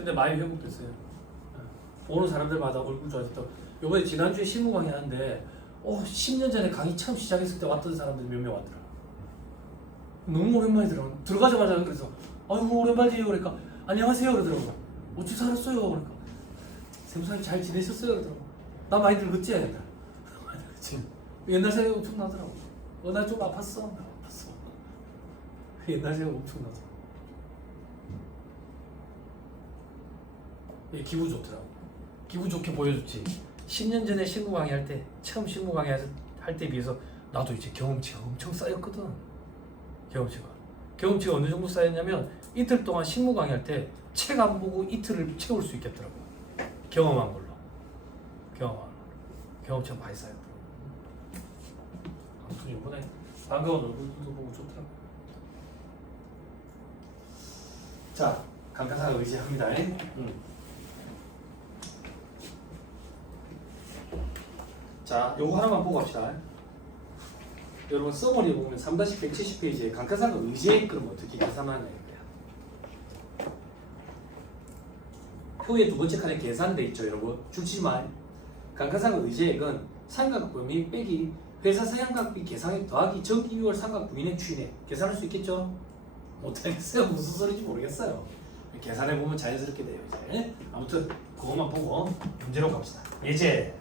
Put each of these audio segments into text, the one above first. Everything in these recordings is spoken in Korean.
근데 많이 회복됐어요. 보는 사람들마다 얼굴 좋아졌다고. 요번에 지난주에 실무 강의 하는데 10년 전에 강의 처음 시작했을 때 왔던 사람들이 몇 명 왔더라. 너무 오랜만에 들어가자마자 그래서 아이고 오랜만이에요 그러니까 안녕하세요 그러더라고. 어찌 살았어요 그러니까 세무사님 잘 지내셨어요 그러더라고. 나 많이 늙었지? 그치. 옛날 생각이 엄청 나더라고. 나 좀 아팠어. 나 아팠어. 옛날 생각 엄청 나더라고. 기분 좋더라고. 기분 좋게 보여줬지. 10년 전에 실무 강의 할 때, 처음 실무 강의 할 때 비해서 나도 이제 경험치가 엄청 쌓였거든. 경험치가 어느 정도 쌓였냐면 이틀 동안 실무 강의 할 때 책 안 보고 이틀을 채울 수 있겠더라고. 경험한 걸로. 경험치가 많이 쌓였더라고. 아무튼 이번에 반가운 얼굴도 보고 좋더라고. 자, 강타사가 의지합니다. 자, 요거 하나만 보고 갑시다. 여러분 서머리 보면 3-170페이지에 강타사가 의지의 그럼 어떻게 계산하냐 이거야. 표의 두 번째 칸에 계산돼 있죠, 여러분. 줄지만 강타사가 의지액은 삼각범위 빼기 회사 사양각비 계상액 더하기 정기 6월 삼각 부인액 추인액 계산할 수 있겠죠? 못하겠어요. 무슨 소리인지 모르겠어요. 계산해 보면 자연스럽게 돼요. 이제 아무튼 그것만 보고 문제로 갑시다. 예제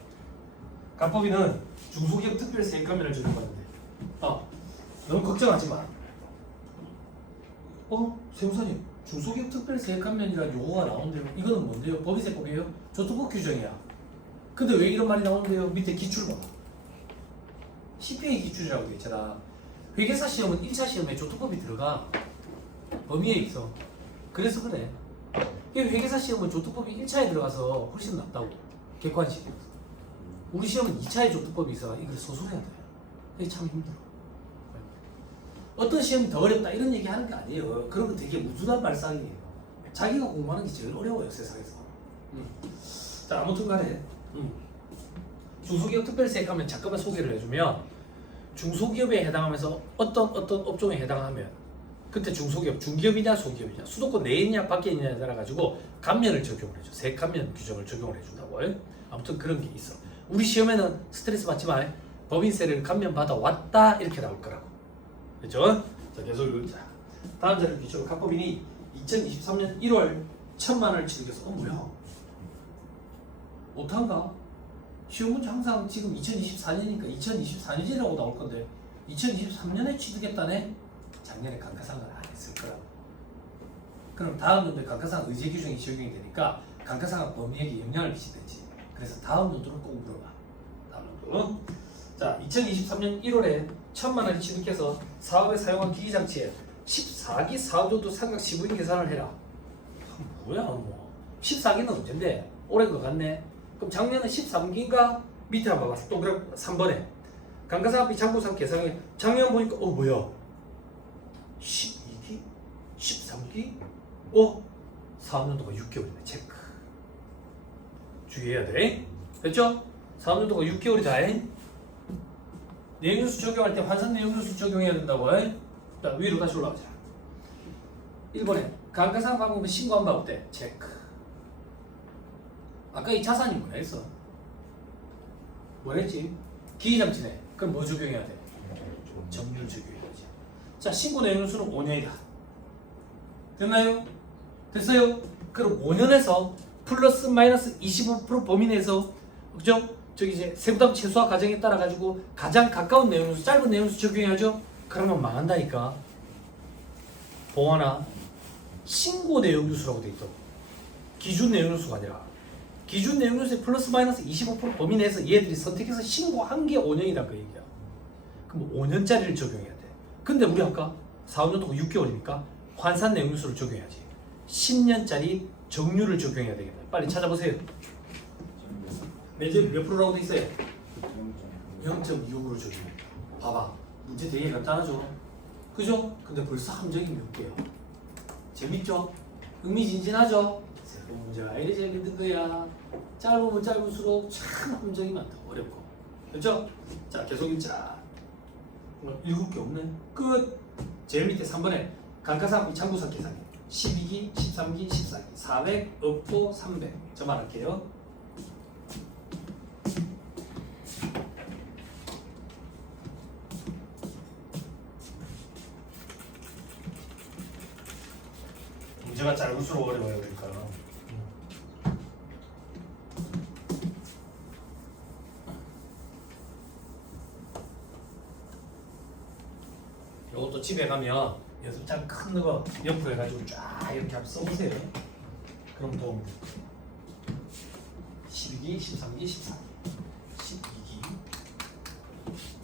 간법인은 중소기업 특별 세액감면을 적용받는데 너무 걱정하지 마. 세무사님 중소기업 특별 세액감면이라는 용어가 나오는데요. 이거는 뭔데요? 법인세법이에요? 저토법 규정이야. 근데 왜 이런 말이 나오는데요? 밑에 기출 봐. CPA 기출이라고 돼 있잖아. 회계사 시험은 1차 시험에 조투법이 들어가. 범위에 있어. 그래서 그래. 회계사 시험은 조투법이 1차에 들어가서 훨씬 낫다고. 객관식이어서. 우리 시험은 2차에 조투법이 있어. 이걸 소술해야 돼. 이게 참 힘들어. 어떤 시험이 더 어렵다 이런 얘기 하는 게 아니에요. 그런 거 되게 무순한 말상이에요. 자기가 공부하는 게 제일 어려워요, 세상에서. 자, 아무튼 간에 중소기업 특별세액하면 잠깐만 소개를 해주면 중소기업에 해당하면서 어떤 업종에 해당하면 그때 중소기업, 중기업이냐 소기업이냐 수도권 내에 있냐 밖에 있냐에 따라 가지고 감면을 적용을 해줘. 세액 감면 규정을 적용을 해준다고. 아무튼 그런 게 있어. 우리 시험에는 스트레스 받지 마. 법인세를 감면 받아 왔다 이렇게 나올 거라고. 그렇죠? 자, 계속 읽자. 다음 자료 기출 각법인이 2023년 1월 1,000만 원을 취득해서 뭐야? 못한가? 시험 문제 항상 지금 2024년이니까 2024년이라고 나올 건데 2023년에 취득했다네? 작년에 감가상각을 안 했을 거라고. 그럼 다음 연도에 감가상각 의제 규정이 적용이 되니까 감가상각 범위에게 영향을 미치겠지. 그래서 다음 연도는 꼭 물어봐. 다음 연도. 자, 2023년 1월에 1,000만 원을 취득해서 사업에 사용한 기기장치에 14기 사업연도 삼각 시부인 계산을 해라. 뭐야 뭐. 14기는 언젠데? 올해 거 같네. 그럼 작년은 13기인가? 밑에 한번 봐봐. 동그랗 3번에 감가상각비 장부상 계산에 작년 보니까 뭐야? 12기? 13기? 4년도가 6개월이네. 체크. 주의해야 돼. 됐죠? 4년도가 6개월이다. 내용연수 적용할 때 환산 내용연수 적용해야 된다고. 자, 위로 다시 올라가자. 1번에 감가상각 방법은 신고한 바 없대. 체크. 아까 이 자산이 뭐라 했어? 뭐랬지? 기기장치네. 그럼 뭐 적용해야 돼? 정률 적용해야지. 자, 신고 내용연수는 5년이다. 됐나요? 됐어요? 그럼 5년에서 플러스 마이너스 25% 범위 내에서 그죠? 저기 이제 세부담 최소화 과정에 따라 가지고 가장 가까운 내용연수, 짧은 내용연수 적용해야죠. 그러면 망한다니까. 봉하나 신고 내용연수라고 돼 있다고. 기준 내용연수가 아니라. 기준 내용연수의 플러스 마이너스 25% 범위 내에서 얘들이 선택해서 신고한 게 5년이란 그 얘기야. 그럼 5년짜리를 적용해야 돼. 근데 우리 아까 4, 5년도가 6개월이니까 환산 내용연수를 적용해야지. 10년짜리 정률을 적용해야 되겠다. 빨리 찾아보세요. 매점 몇 프로라고 돼 있어요? 0.25로 적용해. 봐봐. 문제 되게 간단하죠? 그죠? 근데 벌써 함정이 몇 개야. 재밌죠? 흥미진진하죠? 새로운 문제가 이래 재밌는 거야. 짧으면 짧을수록 참 함정이 많다. 어렵고. 그렇죠? 자, 계속 읽자. 7개 없네. 끝. 제일 밑에 3번에 감가상각비 장부상 계산해. 12기, 13기, 14기 400 없고 300 저만할게요. 문제가 짧을수록 어려워요. 그러니까 이것도 집에 가면 연습장 큰 거 옆으로 해가지고 쫙 이렇게 한번 써보세요. 그럼 도움 될 거예요. 12기, 13기, 14기 12기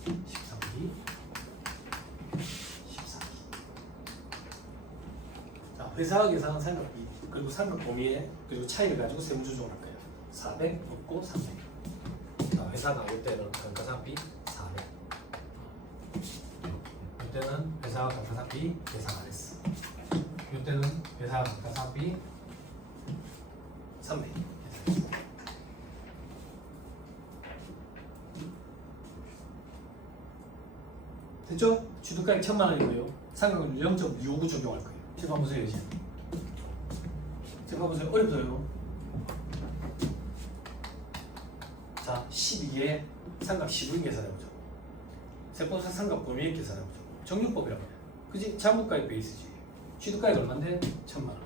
13기 14기 자, 회사가 계산한 삼각비 그리고 삼각 범위에 그리고 차이를 가지고 세무 조정을 할 거예요. 400 없고 300 자, 회사가 이때는 감가상각비 400 이때는 회사가 감가상각비 계산 안 했어. 이때는 회사가 감가상각비 300 계산했어. 됐죠? 취득가액 1000만원이고요. 상각을 0.25 적용할 거예요. 지금 한번 보세요. 이제 지금 한번 보세요. 어렵어요. 자, 12에 상각 10을 계산해보자. 세법상 상각 범위 계산해보자. 정육법이라고 해요. 그지? 장부가액 베이스지. 취득가액 얼만데? 1000만원.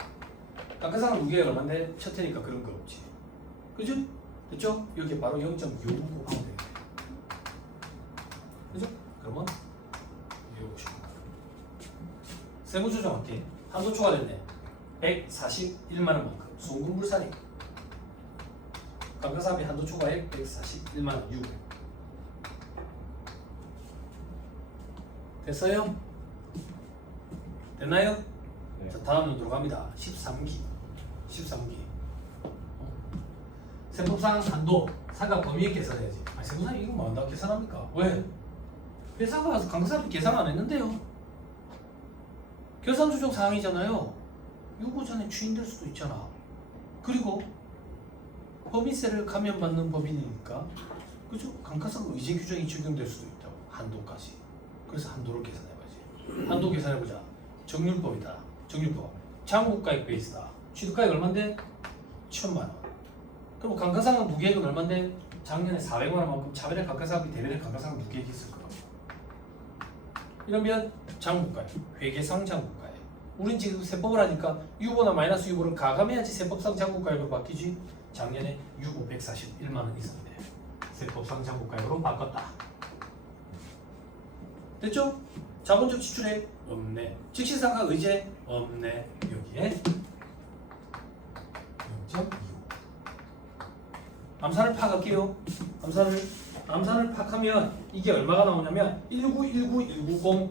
감가상각 무게액 얼만데? 첫 해니까 그런 거 없지. 그죠? 됐죠? 여기 바로 0.25 하면 돼요. 그죠? 그러면 세무 조정할게. 한도 초과됐네. 141만원만큼 송금불산이 감가상각비 한도 초과액 141만원 600 됐어요? 됐나요? 네. 자, 다음 눈으로 갑니다. 13기 세법상 한도 상각 범위에 계산해야지. 아, 세무상 이거 뭐 한다고 계산합니까? 왜? 회사가 가서 감가상각비 계산 안 했는데요. 결산 조정 사항이잖아요. 유보전에 추인될 수도 있잖아. 그리고 법인세를 감면받는 법인이니까 그죠? 감가상각 의제 규정이 적용될 수도 있다고. 한도까지. 그래서 한도를 계산해봐야지. 한도 계산해보자. 정률법이다. 정률법. 장부가액 베이스다. 취득가액 얼만데? 1000만원. 그럼 감가상각 무계액은 얼만데? 작년에 400만원만큼 차별의 감가상각비 대별의 감가상각 무계액이 있을 거고. 이러면 장부가액, 회계상 장부가액. 우린 지금 세법을 하니까 유보나 마이너스 유보를 가감해야지 세법상 장부가액으로 바뀌지. 작년에 유보 141만원 있었는데 세법상 장부가액으로 바꿨다. 됐죠? 자본적 지출액 없네. 즉시상각 의제 없네. 여기에 0.25. 암산을 파악할게요. 암산을 파악하면 이게 얼마가 나오냐면 1919190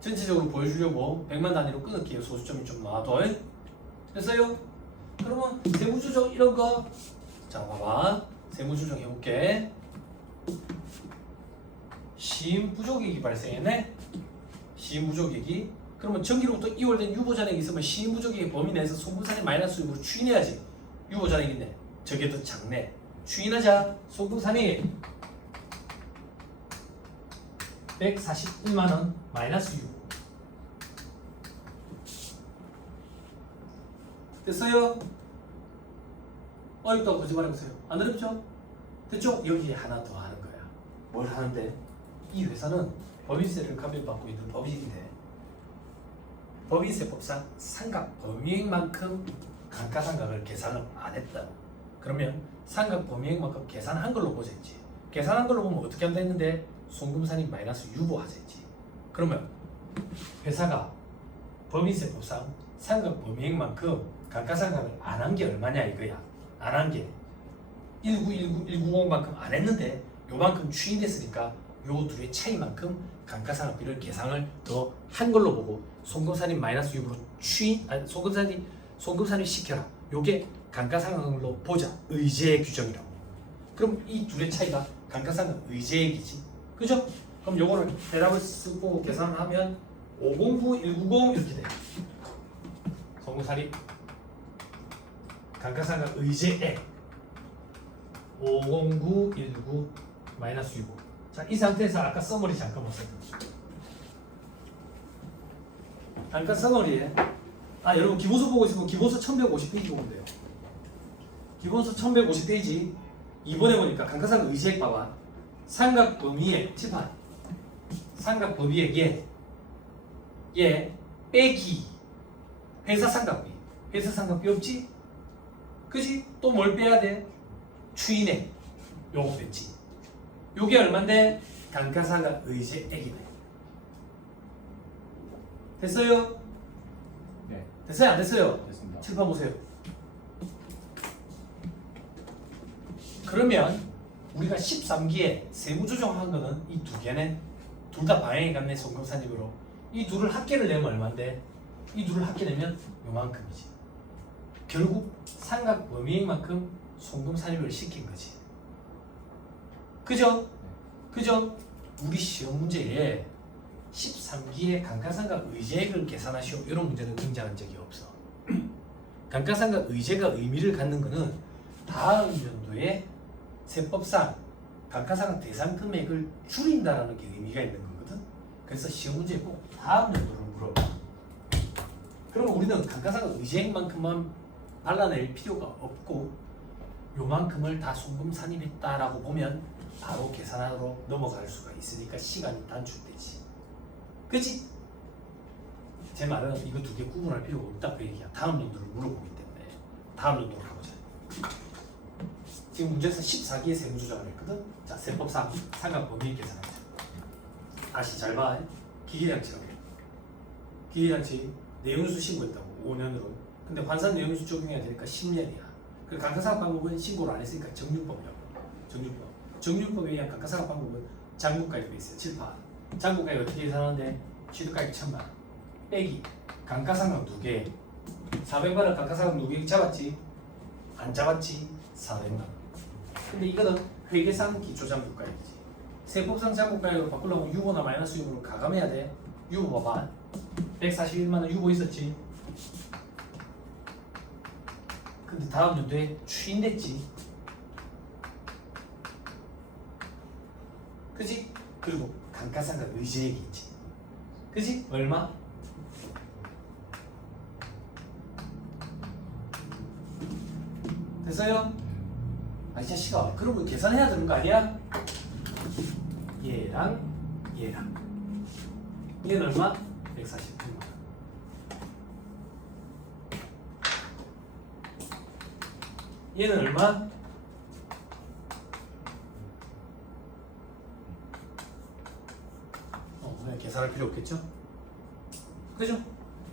전체적으로 보여주려고 100만 단위로 끊을게요. 소수점이 좀 나와도. 됐어요? 그러면 세무조정 이런 거 자 봐봐. 세무조정 해볼게. 시인부족액이 발생했네. 시인부족액이 그러면 전기로부터 이월된 유보잔액이 있으면 시인부족액의 범위 내에서 송금산의 마이너스 유보로 추인해야지. 유보잔액이 있네. 저게 더 작네. 추인하자. 송금산이 141만원 마이너스 유보. 됐어요? 어렵다고 거짓말해보세요. 안 어렵죠? 됐죠? 여기에 하나 더 하는 거야. 뭘 하는데? 이 회사는 법인세를 감면받고 있는 법인인데 법인세법상 상각 범위액만큼 감가상각을 계산을 안 했다. 그러면 상각 범위액만큼 계산한 걸로 보자 했지. 계산한 걸로 보면 어떻게 한다 했는데 송금산이 마이너스 유보하자 했지. 그러면 회사가 법인세법상 상각 범위액만큼 감가상각을 안 한 게 얼마냐 이거야. 안 한 게 190만큼 안 했는데 요만큼 추인됐으니까 요 둘의 차이만큼 감가상각비를 계산을 더 한 걸로 보고 송금산이 마이너스 유보로 송금산이 시켜라. 요게 감가상각으로 보자. 의제 규정이라고. 그럼 이 둘의 차이가 감가상각 의제액이지. 그죠? 그럼 요거를 대답을 쓰고 계산을 하면 509190 이렇게 돼. 송금산이 감가상각 의제액 50919 마이너스 65. 자, 이 상태에서 아까 써머리 잠깐 보세요. 단가 써머리에 여러분 기본서 보고 있으면 기본서 1150페이지 보면 돼요. 기본서 1150페이지 2번에 보니까 감가상각 의지액 봐봐. 삼각 범위액 칠판. 삼각 범위액 얘 빼기 회사 상각비. 회사 상각비 없지? 그지? 또 뭘 빼야 돼? 추인액. 요거 뺐지. 요게 얼만데? 감가상각 의지액이네. 됐어요? 네. 됐어요? 안 됐어요? 됐습니다. 칠판 보세요. 그러면 우리가 13기에 세무 조정한 거는 이 두 개네. 둘 다 방향이 같네. 송금산입으로. 이 둘을 합계를 내면 얼마인데? 이 둘을 합계 내면 요만큼이지. 결국 삼각 범위액만큼 송금산입을 시킨 거지. 그죠? 그죠? 우리 시험 문제에 13기에 감가상각 의제액을 계산하시오. 이런 문제는 등장한 적이 없어. 감가상각 의제가 의미를 갖는 거는 다음 연도에 세법상 감가상각 대상 금액을 줄인다라는 게 의미가 있는 거거든. 그래서 시험 문제에 꼭 다음 연도를 물어봐. 그러면 우리는 감가상각 의제액만큼만 발라낼 필요가 없고 요만큼을 다 송금 산입했다라고 보면 바로 계산하러 넘어갈 수가 있으니까 시간이 단축되지. 그치? 제 말은 이거 두 개 구분할 필요가 없다 그 얘기야. 다음 연도를 물어보기 때문에 다음 연도로 가보자. 지금 문제에서 14기의 세무조정을 했거든. 자, 세법상 상각 범위 계산하자. 다시 잘 봐. 기계장치라고 해. 기계장치 내용수 신고했다고 5년으로. 근데 환산 내용수 적용해야 되니까 10년이야. 그 감가상각 방법은 신고를 안 했으니까 정률법이라고. 정률법에 의한 감가상각 방법은 장부가액 베이스야. 7파. 장부가액 어떻게 계산하는데 취득가액 1000만 빼기 감가상각 2개 400만 원 감가상각 2개 잡았지? 안 잡았지? 400만 원. 근데 이거는 회계상 기초장부가액이지. 세법상 장부가액으로 바꾸려면 유보나 마이너스 유보로 가감해야 돼. 유보 봐봐. 141만 원 유보 있었지. 근데 다음 연도에 추인됐지. 그지? 그리고 감가상각 의제액이 있지. 그지? 얼마? 됐어요? 이 자식아, 그러면 계산해야 되는 거 아니야? 얘랑 얘는 얼마? 149만 원. 얘는 얼마? 계산할 필요 없겠죠? 그죠?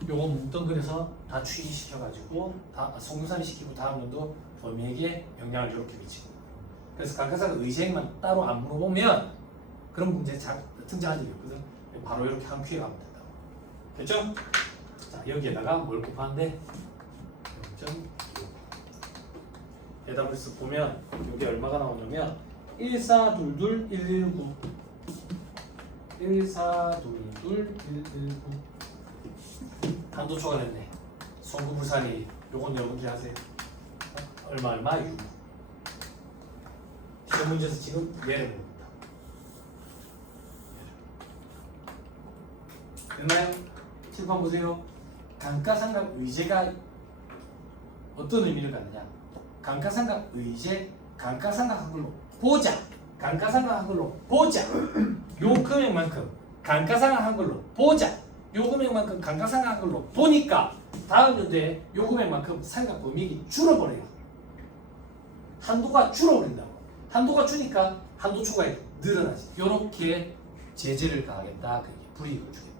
요거 뭉뚱그려서 다 추이시켜가지고 다 송금산입 시키고 다음 연도 범위에게 영향을 이렇게 미치고. 그래서 감가상각 의제액만 따로 안 물어보면 그런 문제 등장한 적이 없거든. 바로 이렇게 한 큐에 가면 된다고. 됐죠? 자, 여기에다가 뭘 곱하는데 0.25. 대답을 해서 보면 여기 얼마가 나오냐면 1422119 1422119 단도초가 됐네. 송금부산이 요건 여러분들 하세요. 얼마 6. 시험 문제에서 지금 얘를 봅니다. 됐나요? 칠판 보세요. 감가상각 의제가 어떤 의미를 갖느냐? 감가상각 의제, 감가상각 한글로 보자. 감가상각 한글로 보자. 요 금액만큼 감가상각 한글로 보자. 요 금액만큼 감가상각 한글로 보니까 다음 연도에 요 금액만큼 상각 범위액이 줄어버려요. 한도가 줄어버린다고. 한도가 주니까 한도 초과액이 늘어나지. 요렇게 제재를 가하겠다. 그게 불이익을 주겠다.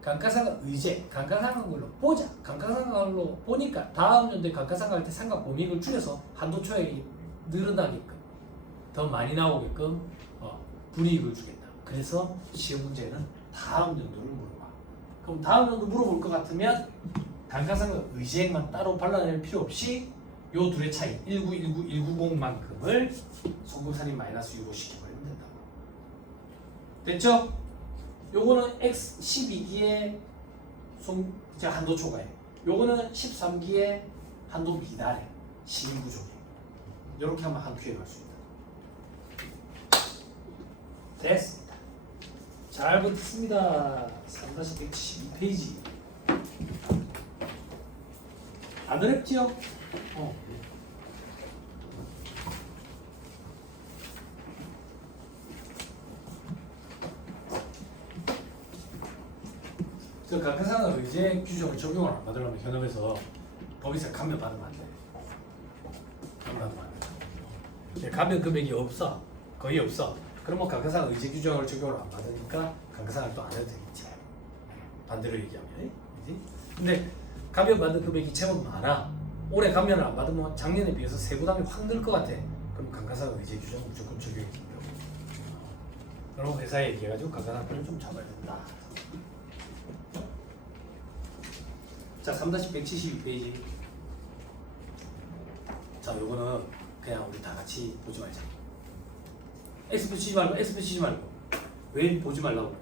감가상각 의제, 감가상각 한글로 보자. 감가상각 한글로 보니까 다음 연도에 감가상각 할 때 상각 범위액을 줄여서 한도 초과액이 늘어나게끔 더 많이 나오게끔 불이익을 주겠다. 그래서 시험 문제는 다음 연도를 물어봐. 그럼 다음 연도 물어볼 것 같으면 감가상각 의제액만 따로 발라낼 필요 없이 요 둘의 차이 1919190만큼을 송금산입 마이너스 유보시켜버리면 된다고. 됐죠? 요거는 X 12기의 한도 초과액. 요거는 13기의 한도 미달액. 시인구조액. 이렇게 하면 한 큐에 갈 수 있다. 됐습니다. 잘 붙습니다. 3-172페이지. 안 어렵지요? 저 각하상은 의제 규정을 적용을 안 받으려면 현업에서 법인세 감면 받으면 안 돼. 감면 받으면 안 돼. 감면 금액이 없어. 거의 없어. 그러면 각하상 의제 규정을 적용을 안 받으니까 각하상을 또 안 해도 되겠지. 반대로 얘기하면. 그지? 근데 감면 받은 금액이 제법 많아. 올해 감면을 안 받으면 작년에 비해서 세부담이 확 늘 것 같아. 그럼 각하상 의제 규정 무조건 적용이 된다고. 그럼 회사에 얘기해가지고 각하상표를 좀 잡아야 된다. 자, 3-172페이지. 자, 요거는 그냥 우리 다 같이 보지 말자. X표 치지 말고, X표 치지 말고. 왜 보지 말라고?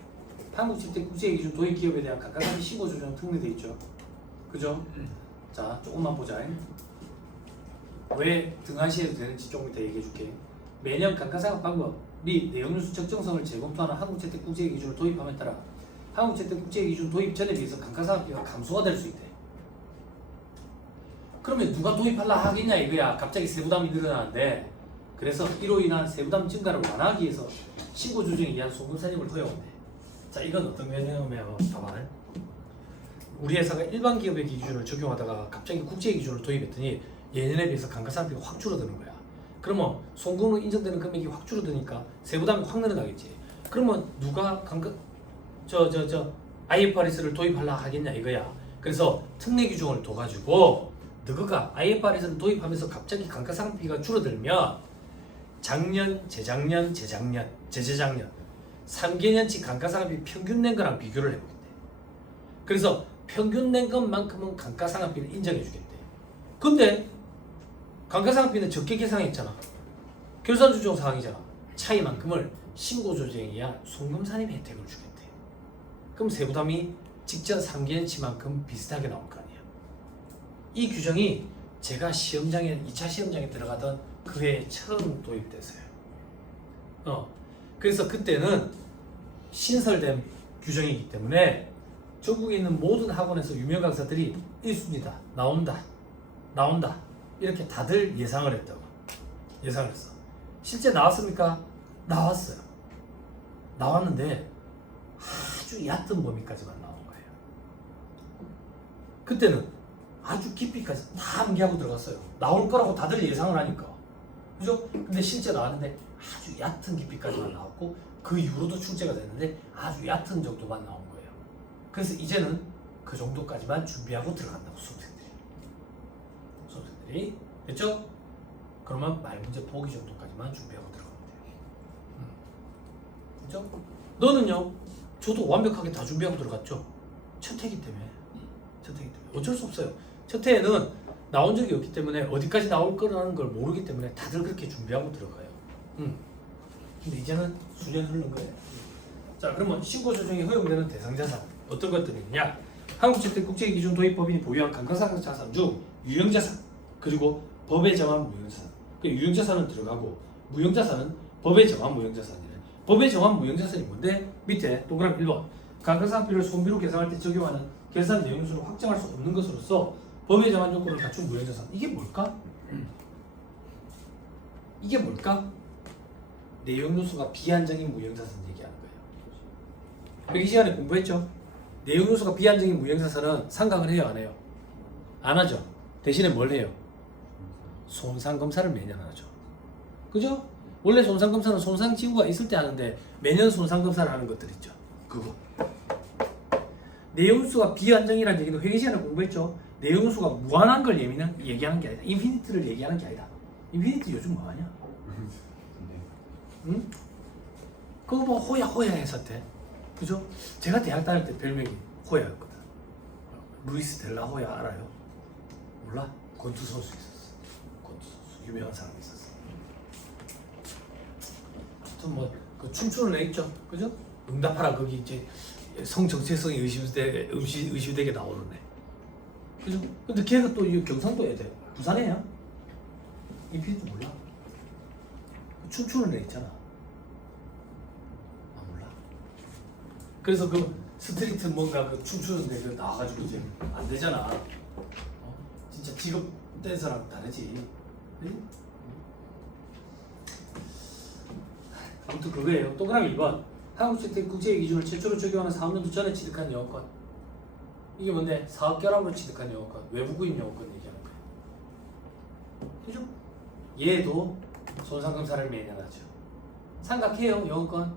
한국주택국제기준 도입기업에 대한 각각의 신고조정 특례돼 있죠. 그죠? 자, 조금만 보자. 왜 등한시해도 되는지 조금 이따 얘기해 줄게. 매년 감가상각 방법 및 내용뉴스 적정성을 재검토하는 한국주택국제기준을 도입함에 따라 한국주택국제기준 도입 전에 비해서 감가상각비가 감소가 될 수 있대. 그러면 누가 도입하려 하겠냐 이거야. 갑자기 세부담이 늘어나는데, 그래서 이로 인한 세부담 증가를 완화하기 위해서 신고조정에 의한 송금산입을 허용한대. 자, 이건 어떤 개념이냐면, 봐봐. 우리 회사가 일반 기업의 기준을 적용하다가 갑자기 국제 기준을 도입했더니 예년에 비해서 감가상각비가 확 줄어드는 거야. 그러면 송금으로 인정되는 금액이 확 줄어드니까 세부담이 확 늘어나겠지. 그러면 누가 IFRS를 도입하려 하겠냐 이거야. 그래서 특례 규정을 둬가지고 너가 IFRS를 도입하면서 갑자기 감가상각비가 줄어들면 작년, 재작년, 재재작년 3개년치 감가상각비 평균 낸 거랑 비교를 해보겠대. 그래서 평균 낸 것만큼은 감가상각비를 인정해 주겠대. 근데 감가상각비는 적게 계산했잖아. 결산조정 사항이잖아. 차이만큼을 신고조정에 의한 송금산입 혜택을 주겠대. 그럼 세부담이 직전 3개년치만큼 비슷하게 나올 거 아니야. 이 규정이 제가 시험장에 2차 시험장에 들어가던 그 해에 처음 도입됐어요. 그래서 그때는 신설된 규정이기 때문에 전국에 있는 모든 학원에서 유명 강사들이 1순위다, 나온다 이렇게 다들 예상을 했다고. 예상을 했어. 실제 나왔습니까? 나왔어요. 나왔는데 아주 얕은 범위까지만 나온 거예요. 그때는 아주 깊이까지 다 암기하고 들어갔어요. 나올 거라고 다들 예상을 하니까. 그죠? 근데 실제 나왔는데 아주 얕은 깊이까지만 나왔고, 그 이후로도 출제가 됐는데 아주 얕은 정도만 나온 거예요. 그래서 이제는 그 정도까지만 준비하고 들어간다고, 수험생들이. 됐죠? 그러면 말문제 보기 정도까지만 준비하고 들어가면 돼요. 됐죠? 너는요? 저도 완벽하게 다 준비하고 들어갔죠? 첫 해기 때문에. 어쩔 수 없어요. 첫 해에는 나온 적이 없기 때문에 어디까지 나올 거라는 걸 모르기 때문에 다들 그렇게 준비하고 들어가요. 근데 이제는 수년 흐른 거예요. 자, 그러면 신고조정이 허용되는 대상자산 어떤 것들이 있냐? 한국주택국제기준 도입법인이 보유한 감가상각 자산 중 유형자산, 그리고 법에 정한 무형자산. 그 유형자산은 들어가고 무형자산은 법에 정한 무형자산이래. 법에 정한 무형자산이 뭔데? 밑에 동그라미 1번 감가상각비를 손비로 계산할 때 적용하는 계산 내용수를 확정할 수 없는 것으로서 법에 정한 요건을 갖춘 무형자산. 이게 뭘까? 이게 뭘까? 내용 요소가 비한정인 무형자산 얘기하는 거예요. 여기 시간에 공부했죠? 내용 요소가 비한정인 무형자산은 상각을 해요, 안 해요? 안 하죠. 대신에 뭘 해요? 손상검사를 매년 하죠. 그죠? 원래 손상검사는 손상징후가 있을 때 하는데 매년 손상검사를 하는 것들 있죠. 그거. 내용수가 비한정이라는 얘기는 회계 시간에 공부했죠. 내용수가 무한한 걸 얘기하는 게 아니다. 인피니트를 얘기하는 게 아니다. 인피니트 요즘 뭐하냐? 응? 그거 뭐 호야 했었대. 그죠? 제가 대학 다닐 때 별명이 호야였거든. 루이스 델라 호야 알아요? 몰라? 권투 선수 있었어. 권투 선수 유명한 사람이 있었어. 하여튼 뭐 그 춤추는 애 있죠, 그죠? 응답하라 거기 이제 성 정체성이 의심되게 나오는 애. 그죠? 근데 걔가 또 경상도 애들, 부산 애야. 인피니트 몰라? 춤추는 애 있잖아. 아 몰라? 그래서 그 스트리트 뭔가 그 춤추는데 그 나와가지고 이제 안 되잖아. 진짜 직업 댄서랑 다르지. 응? 아무튼 그거예요. 동그라미 2번. 한국주택 국제의 기준을 최초로 적용하는 4학년도 전에 취득한 영어권. 이게 뭔데? 사업 결합으로 취득한 영어권, 외부 구입 영어권 얘기하는 거예요. 그죠? 얘도 손상검사를 매년 하죠. 상각해요, 영어권?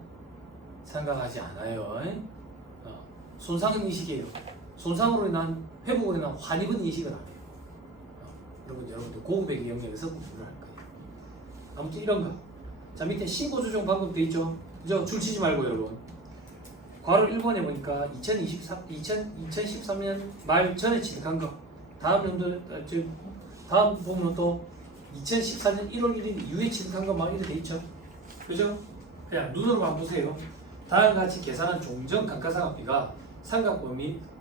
상각하지 않아요. 손상은 이식이에요. 손상으로 인한, 회복으로 인한 환입은 이식을 안 해요. 여러분들 고급의 영역에서 공부를 할 거예요. 아무튼 이런 거. 자, 밑에 신고 조정 방법 돼 있죠? 그죠? 줄 치지 말고 여러분. 괄호 1번에 보니까 2013년 말 전에 취득한 거. 다음 연도, 다음 보면 또 2014년 1월 1일 이후에 취득한 거 막 이렇게 돼 있죠? 그죠? 그냥 눈으로만 보세요. 다음과 같이 계산한 종전 감가상각비가 상각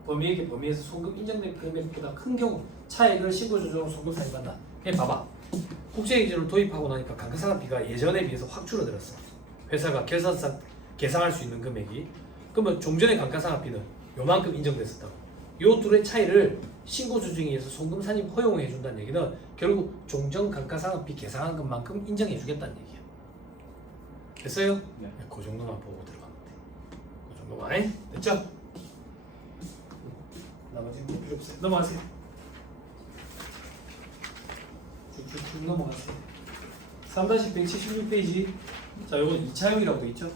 범위액의 범위에서 송금 인정된 금액보다 큰 경우 차액을 신고 조정으로 송금 산입한다. 봐봐. 국제 기준을 도입하고 나니까 감가상각비가 예전에 비해서 확 줄어들었어. 회사가 계산상 계상할 수 있는 금액이. 그러면 종전의 감가상각비는 요만큼 인정됐었다고. 요 둘의 차이를 신고 조정에 의해서 송금 산입 허용해 준다는 얘기는 결국 종전 감가상각비 계상한 것만큼 인정해 주겠다는 얘기야. 됐어요? 네. 그 정도만 보고 들어가면 돼. 그 정도만. 됐죠? 나머지는 필요 없어요. 넘어가세요. 쭉쭉쭉 넘어가세요. 3-176페이지. 자, 요건 2차형이라고 되어 있죠?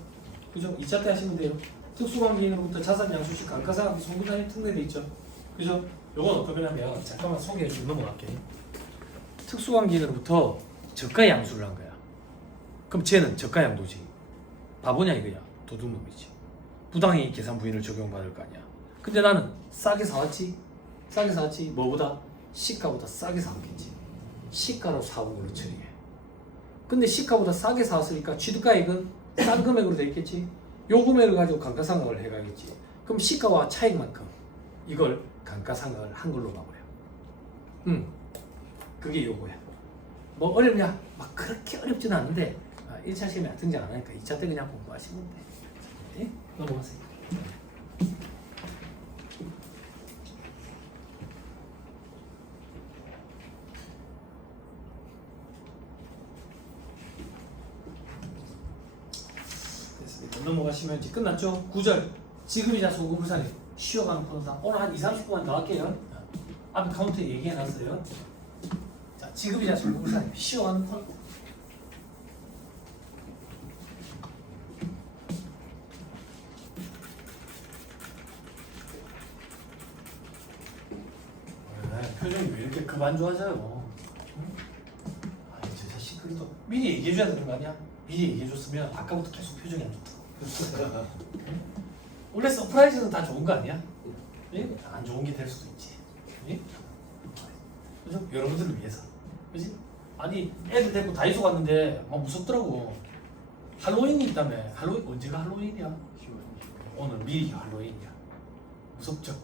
그죠? 2차 때 하시면 돼요. 특수관계인으로부터 자산 양수 시 감가상각비 송금산입 특례돼 있죠? 그죠? 요건 어떤 거냐면, 잠깐만 소개해주고 넘어갈게. 특수관계인으로부터 저가 양수를 한 거야. 그럼 쟤는 저가 양도지. 바보냐 이거야. 도둑놈이지. 부당히 계산 부인을 적용받을 거 아니야. 근데 나는 싸게 사왔지. 싸게 사왔지. 뭐보다? 시가보다 싸게 사왔겠지. 시가로 사온 걸로 처리해. 근데 시가보다 싸게 사왔으니까 취득가액은 싼 금액으로 돼 있겠지. 요 금액을 가지고 감가상각을 해가겠지. 그럼 시가와 차익만큼 이걸 감가상각을 한 걸로 봐버려. 그게 요거야. 뭐 어렵냐? 막 그렇게 어렵지는 않은데 1차 시험에 등장 안 하니까 2차 때 그냥 공부하시면 돼. 네? 넘어가세요. 됐습니다. 넘어가시면 이제 끝났죠? 9절 지급이자 소급부산이 쉬어가는 코너다. 오늘 한 2-30분만 더 할게요. 앞에 카운트에 얘기해놨어요. 자, 지급이자 소급부산이 쉬어가는 코너. 표정이 왜 이렇게 그만 좋아져요? 아니 저 자식 그래도 미리 얘기해줘야 되는 거 아니야? 미리 얘기해줬으면 아까부터 계속 표정이 안 좋다. 원래 서프라이즈는 다 좋은 거 아니야? 예? 안 좋은 게 될 수도 있지. 예? 그죠? 여러분들을 위해서. 그지? 아니 애들 데리고 다이소 갔는데 막 무섭더라고. 할로윈이 있다며. 할로윈 언제가 할로윈이야? 오늘 미리 할로윈이야. 무섭죠?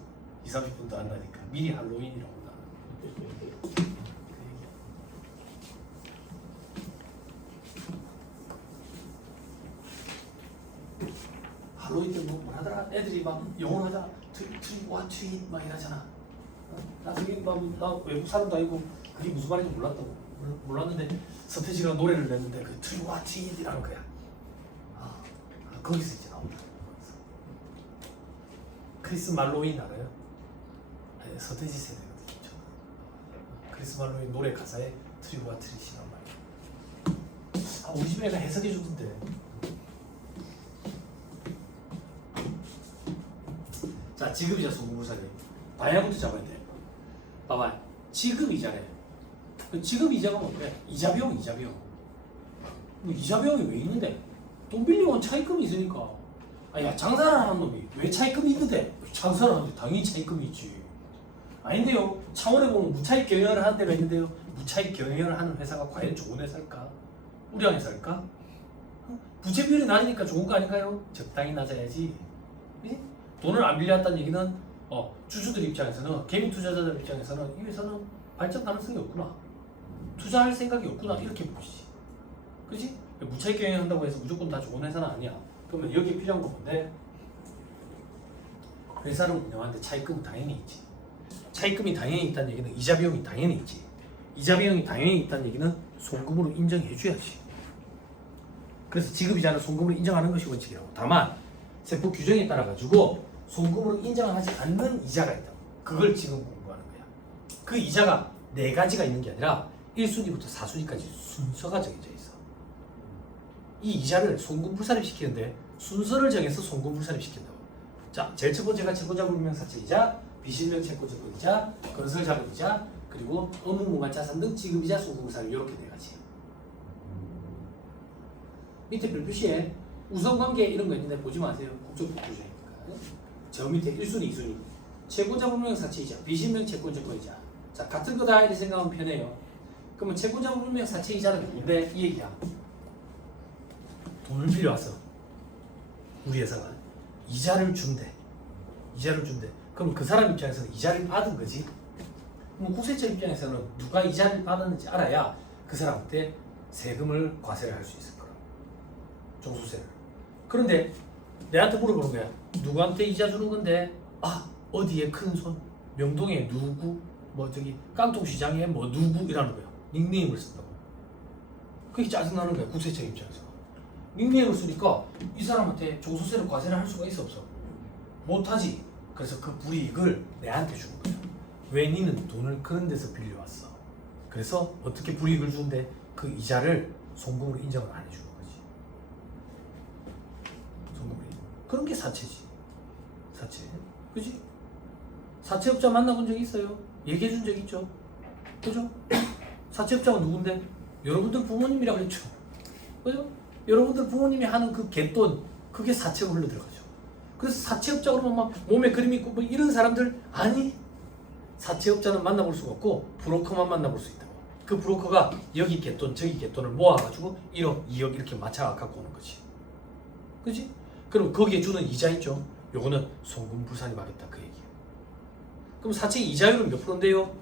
2-30분도 안 나니까 미리 할로윈이라고 나. 할로윈 때 뭐 하더라? 애들이 막 영어하자 트윗 막 이러잖아. 나 그게 나 외국 사람도 아니고 그게 무슨 말인지 몰랐는데 서태지가 노래를 냈는데 그 트윗이라는 거야. 거기서 이제 나온다. 크리스 말로윈 알아요? 아니, 서태지 세대거든요. 크리스 말로윈 노래 가사에 트리와 트릿이란 말이야. 우리 집 애가 해석해 주던데. 자, 지급이자 소급부산이 방향부터 잡아야 돼. 봐봐, 지급이자래. 지급이자가 뭔데? 이자비용. 이자비용이 왜 있는데? 돈 빌리고 차입금이 있으니까. 야, 장사를 하는 놈이 왜 차입금이 있는데? 장사를 하는데 당연히 차입금이 있지. 아닌데요. 창원에 보면 무차입 경영을 하는 데가 있는데요. 무차입 경영을 하는 회사가 과연 좋은 회사일까? 우량 회사일까? 부채 비율이 낮으니까 좋은 거 아닌가요? 적당히 낮아야지. 예? 돈을 안 빌려왔다는 얘기는 주주들 입장에서는, 개인 투자자들 입장에서는 이 회사는 발전 가능성이 없구나, 투자할 생각이 없구나, 이렇게 보시지. 그렇지? 무차익 경영한다고 해서 무조건 다 좋은 회사는 아니야. 그러면 여기에 필요한 건 뭔데? 회사를 운영하는데 차입금은 당연히 있지. 차입금이 당연히 있다는 얘기는 이자 비용이 당연히 있지. 이자 비용이 당연히 있다는 얘기는 송금으로 인정해 줘야지. 그래서 지급이자는 송금으로 인정하는 것이 원칙이라고. 다만 세법 규정에 따라 가지고 송금으로 인정하지 않는 이자가 있다. 그걸 지금 공부하는 거야. 그 이자가 4가지가 있는 게 아니라 1순위부터 4순위까지 순서가 정해져 있어. 이 이자를 송금 불산입 시키는데 순서를 정해서 송금 불산입 시킨다고. 자, 제일 첫 번째가 채권자금융사채이자, 비실명 채권증권이자, 건설자금이자, 그리고 의무무관자산 등 지급이자, 송금 불산입 이렇게 4가지. 밑에 별표시에 우선관계 이런 거 있는데 보지 마세요. 국정법규정이니까. 저 밑에 1순위, 2순위. 채권자금융사채이자, 비실명 채권증권이자. 자, 같은 거다 이렇게 생각하면 편해요. 그러면 채권자금융사채이자는 뭔데? 이 얘기야. 돈을 빌려와서 우리 회사가 이자를 준대. 그럼 그 사람 입장에서는 이자를 받은 거지. 그럼 국세청 입장에서는 누가 이자를 받았는지 알아야 그 사람한테 세금을 과세를 할 수 있을 거라. 종수세를. 그런데 내한테 물어보는 거야. 누구한테 이자 주는 건데? 아, 어디에 큰 손? 명동에 누구? 뭐 저기 깡통시장에 뭐 누구? 이라는 거야. 닉네임을 쓴다고. 그게 짜증나는 거야. 국세청 입장에서. 닉네임을 쓰니까 이 사람한테 종소세를 과세를 할 수가 있어 없어? 못하지. 그래서 그 불이익을 내한테 주는 거야. 왜 니는 돈을 그런 데서 빌려왔어? 그래서 어떻게 불이익을 주는데 그 이자를 송금으로 인정을 안 해주는 거지. 송금으로. 그런 게 사채지. 사채. 그지? 사채업자 만나본 적 있어요? 얘기해 준 적 있죠? 그죠? 사채업자가 누군데? 여러분들 부모님이라고 했죠? 그죠? 여러분들 부모님이 하는 그 갯돈, 그게 사채로 흘러 들어가죠. 그래서 사채업자 그러면 막 몸에 그림 있고 뭐 이런 사람들 아니? 사채업자는 만나볼 수가 없고 브로커만 만나볼 수 있다고. 그 브로커가 여기 갯돈 저기 갯돈을 모아가지고 1억 2억 이렇게 맞춰 갖고 오는 거지. 그지? 그럼 거기에 주는 이자 있죠? 요거는 송금 불산입 하겠다 그 얘기예요. 그럼 사채 이자율은 몇 프로인데요?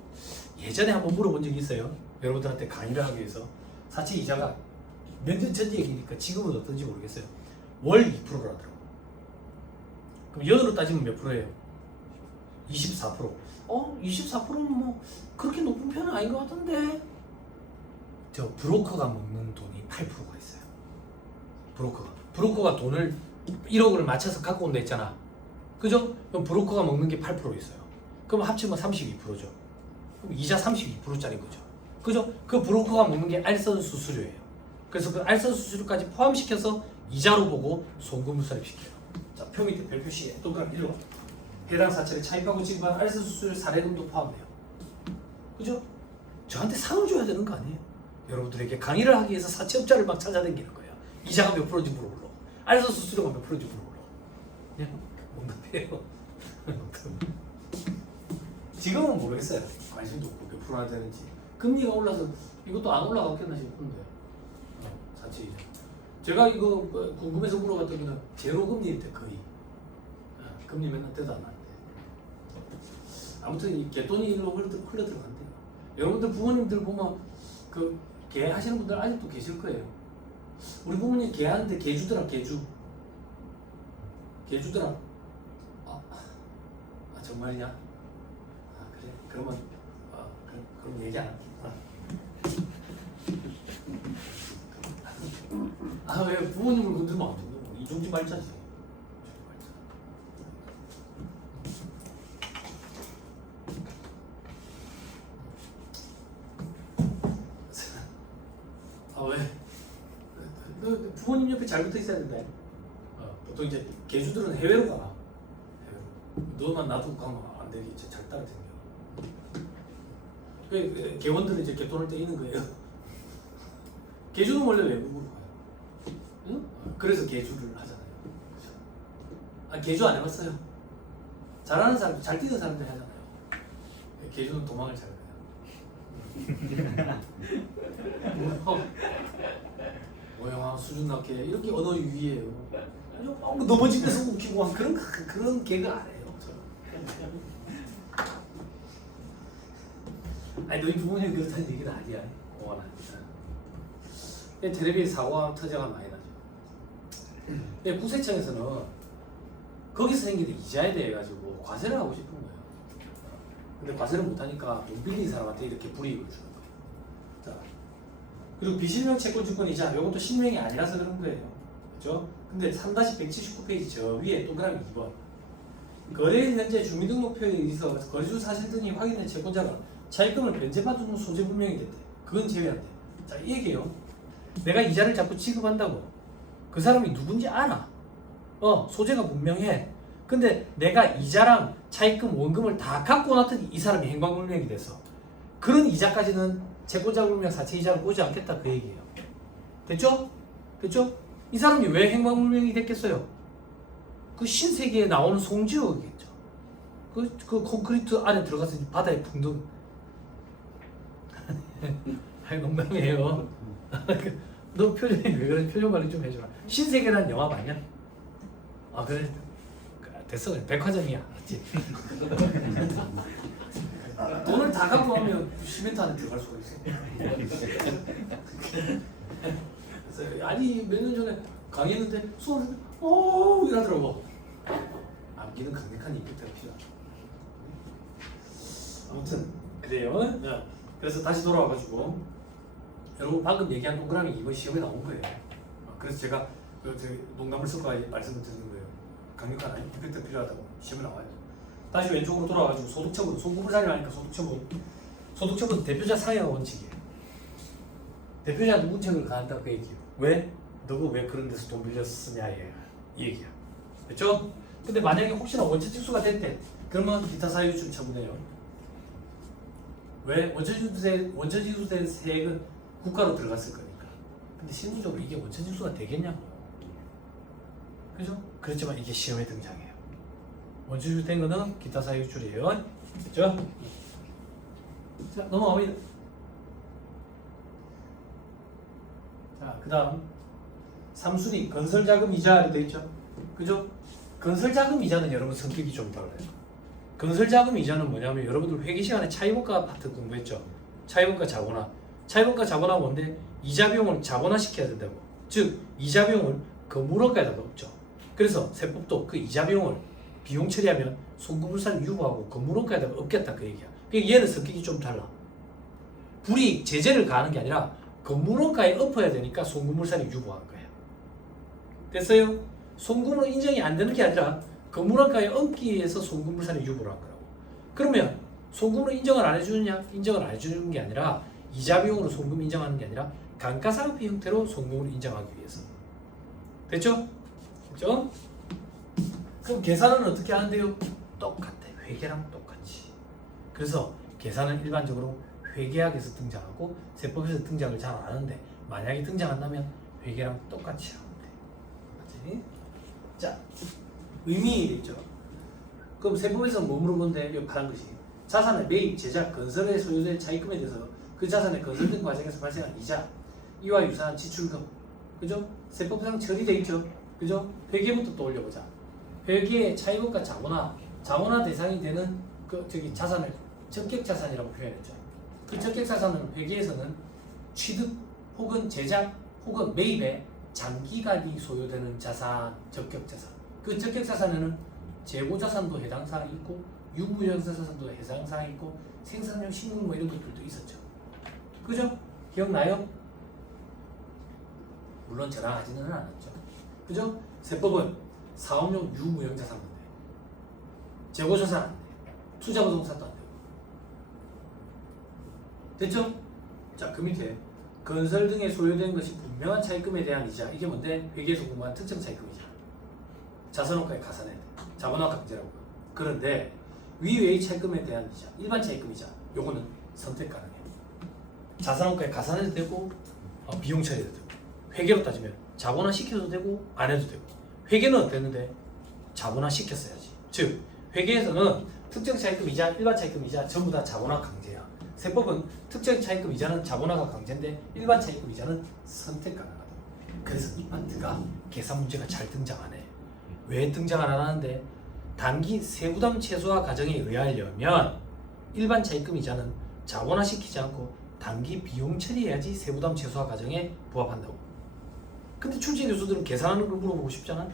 예전에 한번 물어본 적이 있어요. 여러분들한테 강의를 하기 위해서. 사채 이자가 몇 년 전 얘기니까 지금은 어떤지 모르겠어요. 월 2%라더라고. 그럼 연으로 따지면 몇 프로예요? 24%. 24%는 뭐 그렇게 높은 편은 아닌 것 같은데. 저 브로커가 먹는 돈이 8%가 있어요. 브로커가 돈을 1억을 맞춰서 갖고 온다 했잖아. 그죠? 그럼 브로커가 먹는 게 8% 있어요. 그럼 합치면 32%죠. 그럼 이자 32%짜리인 거죠. 그죠? 그 브로커가 먹는 게 알선 수수료예요. 그래서 그 알선 수수료까지 포함시켜서 이자로 보고 송금을 수립시켜요. 자, 표 밑에 별표시에 동그라미 1로 해당 사채를 차입하고 지급한 알선 수수료 사례금도 포함돼요. 그죠? 저한테 상을 줘야 되는 거 아니에요? 여러분들에게 강의를 하기 위해서 사채업자를 막 찾아다니는 거예요. 이자가 몇 프로인지 물어보러, 알선 수수료가 몇 프로인지 물어보러. 예? 농담이에요. 지금은 모르겠어요. 관심도 없고 몇 프로나 되는지. 금리가 올라서 이것도 안 올라갔겠나 싶은데. 사채 이자. 제가 이거 궁금해서 물어봤던 거는 제로 금리인데 거의. 금리 맨날 대도 안 하는데. 아무튼 이 갯돈이 일로 흘러 들어간대요. 여러분들 부모님들 보면 그 개 하시는 분들 아직도 계실 거예요. 우리 부모님 개 하는데 개주더라. 개주더라. 정말이냐? 그래? 그러면 그럼 얘기 안 하겠구나. 왜 부모님을 건들면 안 되냐? 이중지 말자지. 왜? 부모님 옆에 잘 붙어 있어야 된다. 보통 이제 개주들은 해외로 가나. 너만 놔두고 가면 안 되게 잘 따라다녀. 개원들은 이제 개돈을 떼이는 거예요. 개주는 원래 외국으로 가요. 응? 그래서 개주를 하잖아요. 그죠? 개주 안 해봤어요? 잘하는 사람, 잘 뛰는 사람들 하잖아요. 개주는 도망을 잘 가요. 모형아 수준 낮게 이렇게 언어 유희예요. 넘어지면서 웃기고 한 그런 개그 안 해요. 아니 너희 부모님 그렇다는 얘기는 아니야. 고만한. 텔레비에 사고와 터져가 많이 나죠. 국세청에서는 그 거기서 생기는 이자에 대해 가지고 과세를 하고 싶은 거예요. 근데 과세를 못하니까 돈 빌린 사람한테 이렇게 불이익을 주는 거예요. 자, 그리고 비실명 채권 증권 이자 이것도 실명이 아니라서 그런 거예요. 그렇죠? 근데 3-179페이지 저 위에 동그라미 2번 거래일 현재 주민등록표에 의해서 거래주 사실 등이 확인된 채권자가 차입금을 변제받은 후 소재 불명이 됐대. 그건 제외한대. 자, 이 얘기예요. 내가 이자를 자꾸 지급한다고. 그 사람이 누군지 알아. 소재가 분명해. 근데 내가 이자랑 차입금, 원금을 다 갖고 났더니 이 사람이 행방불명이 돼서 그런 이자까지는 채권자 불명 사채 이자를 보지 않겠다 그 얘기예요. 됐죠? 됐죠? 이 사람이 왜 행방불명이 됐겠어요? 그 신세계에 나오는 송지효겠죠. 그 콘크리트 안에 들어가서 바다에 붕둥. 아니 농담이에요. 너 표정이 왜 그래? 표정 관리 좀 해줘라. 신세계라는 영화 봤냐? 아 그래 됐어. 백화점이야. 맞지? 돈을 다 갖고 가면 시멘트 안에 들어갈 수가 있어. 그래서 아니 몇 년 전에 강의했는데 수업을 이러더라고. 암기는 강력한 임팩트가 필요하다. 아무튼 그래요. 그래서 다시 돌아와가지고 여러분 방금 얘기한 동그라미 이번 시험에 나온 거예요. 그래서 제가 농담을 섞어 말씀을 드리는 거예요. 강력한 임팩트가 필요하다고 시험에 나와요. 다시 왼쪽으로 돌아와가지고 소득처분, 송구불산이라니까 소득처분 대표자 상향 원칙이에요. 대표자 누군 책을 가한다 그 얘기예요. 왜? 너가 왜 그런 데서 돈 빌렸으냐 이 얘기야. 됐죠? 근데 만약에 혹시나 원천징수가 됐대. 그러면 기타 사유주를 처분해요. 왜? 원천징수된 세액은 국가로 들어갔을 거니까. 근데 실무적으로 이게 원천징수가 되겠냐고. 그죠? 그렇지만 이게 시험에 등장해요. 원천징수 된 거는 기타 사유줄이에요. 됐죠? 자, 넘어갑니다. 자, 그 다음 3순위 건설자금 이자로 되어 있죠. 그죠? 건설자금 이자는 여러분 성격이 좀 달라요. 건설자금 이자는 뭐냐면 여러분들 회계 시간에 차입원가 파트 공부했죠. 차입원가 자본화. 차입원가 자본화 뭔데? 이자 비용을 자본화 시켜야 된다고. 즉 이자 비용을 건물원가에다 넣었죠. 그래서 세법도 그 이자 비용을 비용 처리하면 송금불산을 유보하고 건물원가에다 얻겠다 그 얘기야. 그러니까 얘는 성격이 좀 달라. 불이익 제재를 가하는 게 아니라 건물원가에 엎어야 되니까 송금불산이 유보한 거야. 됐어요? 송금으로 인정이 안 되는 게 아니라 건물원가에 얹기 위해서 송금불산이 유보를 한 거라고. 그러면 송금으로 인정을 안 해주느냐? 인정을 안 해주는 게 아니라 이자 비용으로 송금 인정하는 게 아니라 감가상각비 형태로 송금으로 인정하기 위해서. 됐죠? 됐죠? 그럼 계산은 어떻게 하는데요? 똑같아. 회계랑 똑같이. 그래서 계산은 일반적으로 회계학에서 등장하고 세법에서 등장을 잘 안 하는데 만약에 등장한다면 회계랑 똑같이 하면 돼. 맞지? 자, 의미 있죠. 그럼 세법에서 뭐 물어보는데 여기 파란 것이 자산의 매입, 제작, 건설에 소요된 차입금에 대해서 그 자산의 건설된 과정에서 발생한 이자, 이와 유사한 지출금, 그죠? 세법상 처리돼 있죠. 그죠? 회계부터 또 올려보자. 회계의 차입원가 자본화 대상이 되는 자산을 적격자산이라고 표현했죠. 그 적격자산은 회계에서는 취득 혹은 제작 혹은 매입에 장기간이 소요되는 자산, 적격자산. 그 적격자산에는 재고자산도 해당 사항이 있고 유무형사자산도 해당 사항이 있고 생산용 식물 뭐 이런 것들도 있었죠. 그죠? 기억나요? 물론 저랑 하지는 않았죠. 그죠? 세법은 사업용 유무형자산만 돼. 재고자산 안 돼. 투자부동산도 안 되고. 됐죠? 자, 그 밑에 건설 등에 소요된 것이 분명한 차입금에 대한 이자. 이게 뭔데? 회계에서 공부한 특정 차입금이자. 자산원가에 가산해야 돼. 자본화 강제라고. 그런데 위외의 차입금에 대한 이자, 일반 차입금이자 요거는 선택 가능해. 자산원가에 가산해도 되고 비용 처리해도 되고. 회계로 따지면 자본화 시켜도 되고 안 해도 되고. 회계는 어땠는데? 자본화 시켰어야지. 즉 회계에서는 특정 차입금 이자, 일반 차입금 이자 전부 다 자본화 강제야. 세법은 특정 차입금 이자는 자본화가 강제인데 일반 차입금 이자는 선택 가능하다. 그래서 이 파트가 계산 문제가 잘 등장 안 해. 왜 등장을 안 하는데? 단기 세부담 최소화 과정에 의하려면 일반 차입금 이자는 자본화 시키지 않고 단기 비용 처리해야지 세부담 최소화 과정에 부합한다고. 근데 출제 교수들은 계산하는 걸 물어보고 싶잖아.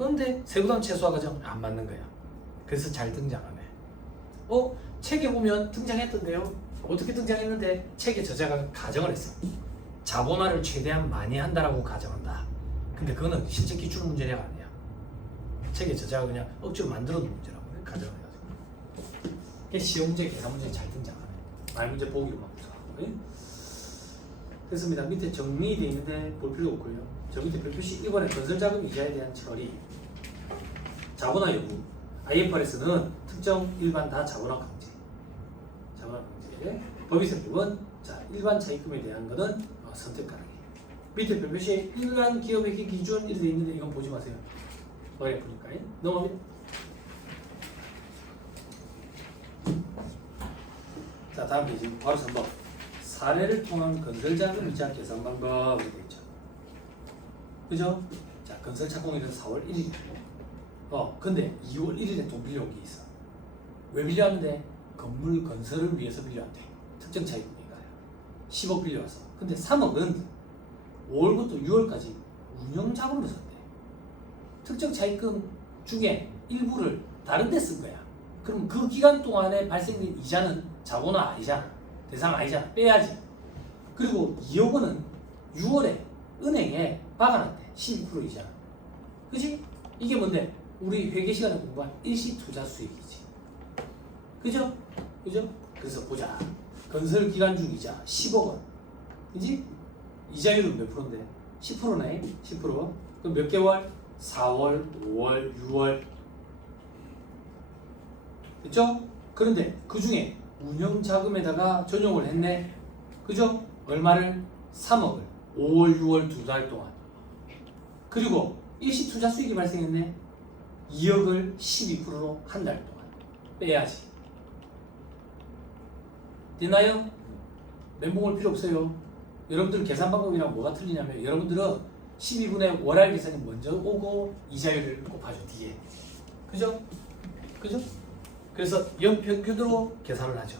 그런데 세부담 최소화 과정 안 맞는 거야. 그래서 잘 등장하네. 책에 보면 등장했던데요. 어떻게 등장했는데 책의 저자가 가정을 했어. 자본화를 최대한 많이 한다라고 가정한다. 근데 그거는 실제 기출 문제가 아니야. 책의 저자가 그냥 억지로 만들어 놓은 문제라고 가정을 해가지고. 이게 시험 문제, 계산 문제에 잘 등장하네. 말 문제 보기로만 부탁하고. 됐습니다. 밑에 정리되어 있는데 볼 필요 없고요. 저 밑에 별표시 1번에 건설자금 이자에 대한 처리. 자본화 여부. IFRS는 특정 일반 다 자본화 강제. 자본화 강제. 법의세법은 자 일반 차입금에 대한 거는 선택 가능해. 밑에 별표시에 일반 기업회계 기준 이렇게 되어 있는데 이건 보지 마세요. 머리 아프니까. 넘어갑니다. 자 다음 페이지 바로 3번. 사례를 통한 건설자금 이자 계산 방법 이렇게 있죠. 그죠? 자 건설 착공일은 4월 1일이고 근데 2월 1일에 돈 빌려온 게 있어. 왜 빌려왔는데? 건물 건설을 위해서 빌려왔대. 특정 차입금이니까요. 10억 빌려왔어. 근데 3억은 5월부터 6월까지 운영자금으로 썼대. 특정 차입금 중에 일부를 다른 데 쓴 거야. 그럼 그 기간 동안에 발생된 이자는 자본화 아니잖아. 대상 아니잖아. 빼야지. 그리고 2억 원은 6월에 은행에 박아놨대. 12% 이자. 그지? 이게 뭔데? 우리 회계 시간에 공부한 일시 투자 수익이지. 그죠? 그죠? 그래서 보자. 건설 기간 중 이자 10억 원. 그지? 이자율은 몇 프로인데? 10%네. 10%. 그럼 몇 개월? 4월, 5월, 6월. 됐죠? 그런데 그 중에 운영자금에다가 전용을 했네. 그죠? 얼마를? 3억을. 5월, 6월 두 달 동안. 그리고 일시 투자 수익이 발생했네. 2억을 12%로 한 달 동안. 빼야지. 되나요? 멘붕 올 필요 없어요. 여러분들 계산 방법이랑 뭐가 틀리냐면 여러분들은 12분의 월할 계산이 먼저 오고 이자율을 곱하죠. 뒤에. 그죠? 그죠? 그래서 연평균으로 계산을 하죠.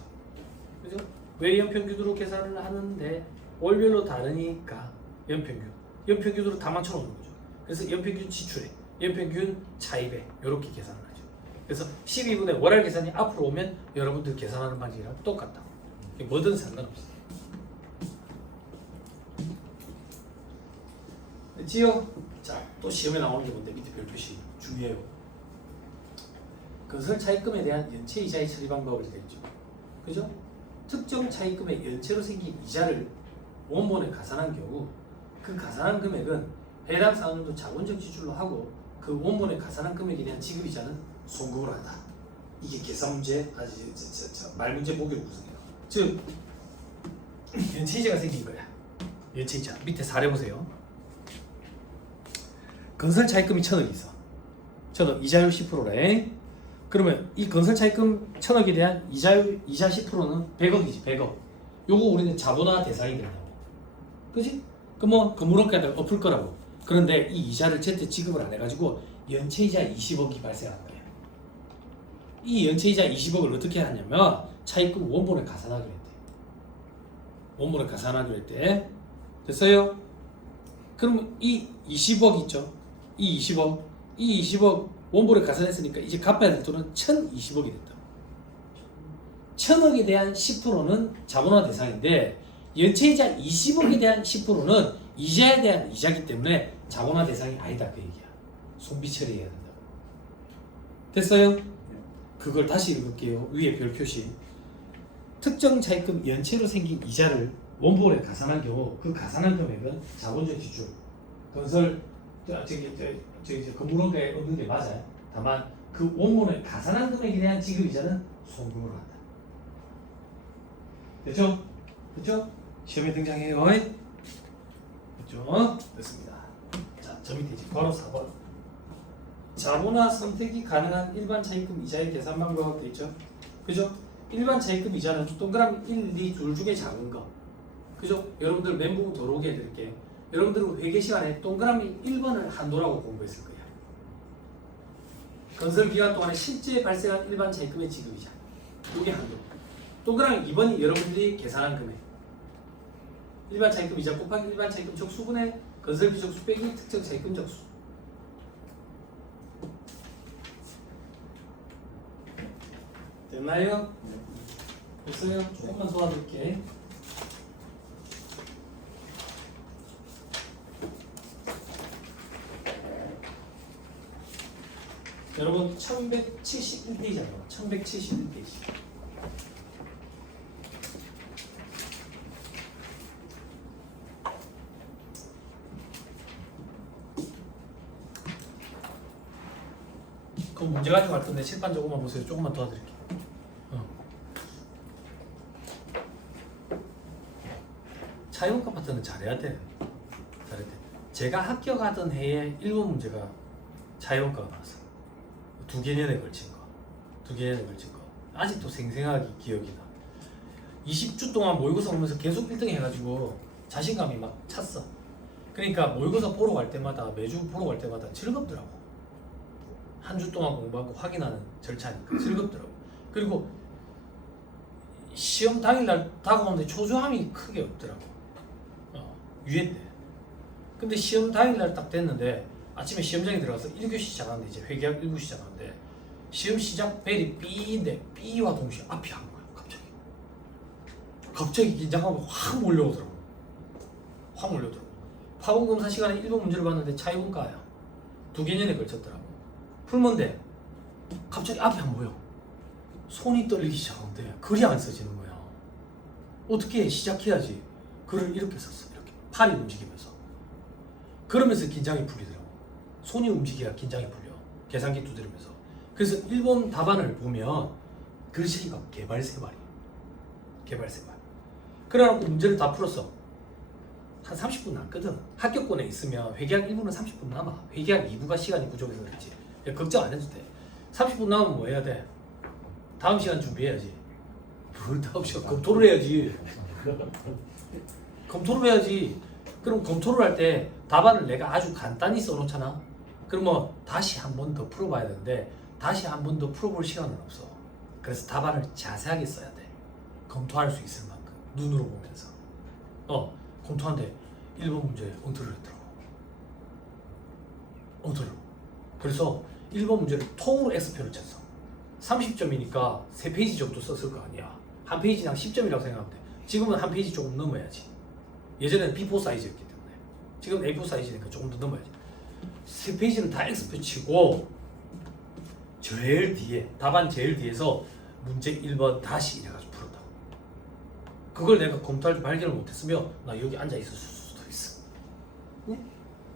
그죠? 왜 연평균으로 계산을 하는데 월별로 다르니까 연평균으로 다 맞춰놓는 거죠. 그래서 연평균 지출에 연평균 차입에 이렇게 계산을 하죠. 그래서 12분의 월할 계산이 앞으로 오면 여러분들 계산하는 방식이랑 똑같다. 뭐든 상관없어요. 됐지요? 자, 또 시험에 나오는 게 뭔데? 밑에 별표시 중요해요. 건설 차입금에 대한 연체 이자의 처리 방법을 되겠죠. 그죠? 특정 차입금의 연체로 생긴 이자를 원본에 가산한 경우 그 가산한 금액은 해당 사항도 자본적 지출로 하고 그 원본에 가산한 금액에 대한 지급이자는 송금을 한다. 이게 계산 문제, 말 문제 보기로 구성해요. 즉 연체이자가 생긴 거야. 연체이자 밑에 사례 보세요. 건설 차입금이 1,000억 있어. 1,000억 이자율 10%래. 그러면 이 건설 차입금 1,000억에 대한 이자율 이자 10%는 100억이지. 100억. 요거 우리는 자본화 대상이 된다고. 그지? 그럼 뭐 건물원가에다가 엎을 거라고. 그런데 이 이자를 제때 지급을 안 해가지고 연체이자 20억이 발생한 거야. 이 연체이자 20억을 어떻게 하냐면 차입금 원본에 가산하기로 했대. 원본에 가산하기로 했대. 됐어요? 그럼 이 20억 있죠? 이 20억 원본에 가산했으니까 이제 갚아야 될 돈은 1,020억이 됐다. 1,000억에 대한 10%는 자본화 대상인데 연체이자 20억에 대한 10%는 이자에 대한 이자기 때문에 자본화 대상이 아니다 그 얘기야. 손비 처리해야 된다고. 됐어요? 그걸 다시 읽을게요. 위에 별 표시. 특정 차입금 연체로 생긴 이자를 원본에 가산한 경우 그 가산한 금액은 자본적 지출, 건설 저기 건물원가에 얻는 게 맞아요. 다만 그 원본에 가산한 금액에 대한 지급이자는 송금으로 한다. 됐죠? 됐죠? 시험에 등장해요. 됐죠? 됐습니다. 자, 저 밑에 이제 바로 4번. 자본화 선택이 가능한 일반 차입금 이자의 계산 방법 되어 있죠? 그죠? 일반 차입금 이자는 동그라미 1, 2, 둘 중에 작은 거. 그죠? 여러분들 멘붕 들어오게 해드릴게요. 여러분들은 회계 시간에 동그라미 1번을 한도라고 공부했을 거예요. 건설 기간 동안에 실제 발생한 일반 차입금의 지급이자. 이게 한도. 동그라미 2번이 여러분들이 계산한 금액. 일반 차입금 이자 곱하기 일반 차입금 적수분의 건설 비적수 빼기 특정 차입금 적수. 됐나요? 됐어요? 조금만 도와줄게. 여러분 1171페이지잖아요. 1171페이지. 그 문제 가지고 갈 건데 칠판 조금만 보세요. 조금만 도와드릴게요. 차이원과 파트는 잘해야 돼. 잘해야 돼. 제가 합격하던 해에 1번 문제가 차이원과가 나왔어요. 두 개년에 걸친 거. 두 개년에 걸친 거. 아직도 생생하게 기억이 나. 20주 동안 모의고사 보면서 계속 1등 해가지고 자신감이 막 찼어. 그러니까 모의고사 보러 갈 때마다 매주 보러 갈 때마다 즐겁더라고. 한 주 동안 공부하고 확인하는 절차니까 즐겁더라고. 그리고 시험 당일날 다가오는데 초조함이 크게 없더라고. 유예 때. 근데 시험 당일날 딱 됐는데 아침에 시험장에 들어가서 1교시 시작하는데 이제 회계학 1부 시작하는데 시험 시작 벨이 삐인데 삐와 동시에 앞이 안 보여. 갑자기 긴장감이 확 몰려오더라고. 확 몰려오더라고. 파본검사 시간에 1번 문제를 봤는데 차이원과야. 두 개년에 걸쳤더라고. 풀면 돼. 갑자기 앞이 안 보여. 손이 떨리기 시작하는데 글이 안 써지는 거야. 어떻게 시작해야지. 글을 이렇게 썼어. 이렇게 팔이 움직이면서. 그러면서 긴장이 풀리더라고. 손이 움직여야 긴장이 풀려. 계산기 두드리면서. 그래서 1번 답안을 보면 글씨가 개발세발이야. 개발세발. 그래갖고 문제를 다 풀었어. 한 30분 남거든. 합격권에 있으면 회계학 1부는 30분 남아. 회계학 2부가 시간이 부족해서 그렇지. 걱정 안 해도 돼. 30분 남으면 뭐 해야 돼? 다음 시간 준비해야지. 뭘 다음 시간? 검토를 해야지. 검토를 해야지. 그럼 검토를 할 때 답안을 내가 아주 간단히 써놓잖아. 그러면 다시 한 번 더 풀어봐야 되는데 다시 한 번 더 풀어볼 시간은 없어. 그래서 답안을 자세하게 써야 돼. 검토할 수 있을 만큼 눈으로 보면서. 검토하는데 1번 문제 엉터리를 했더라고. 엉터리로. 그래서 1번 문제를 통으로 X표를 쳤어. 30점이니까 3페이지 정도 썼을 거 아니야. 한 페이지당 10점이라고 생각하면 돼. 지금은 한 페이지 조금 넘어야지. 예전에는 B4 사이즈였기 때문에. 지금 A4 사이즈니까 조금 더 넘어야지. 3페이지는 다 X표 치고 제일 뒤에, 답안 제일 뒤에서 문제 1번 다시 이래가지고 풀었다고. 그걸 내가 검토할 때 발견을 못했으면 나 여기 앉아 있을 수도 있어. 응?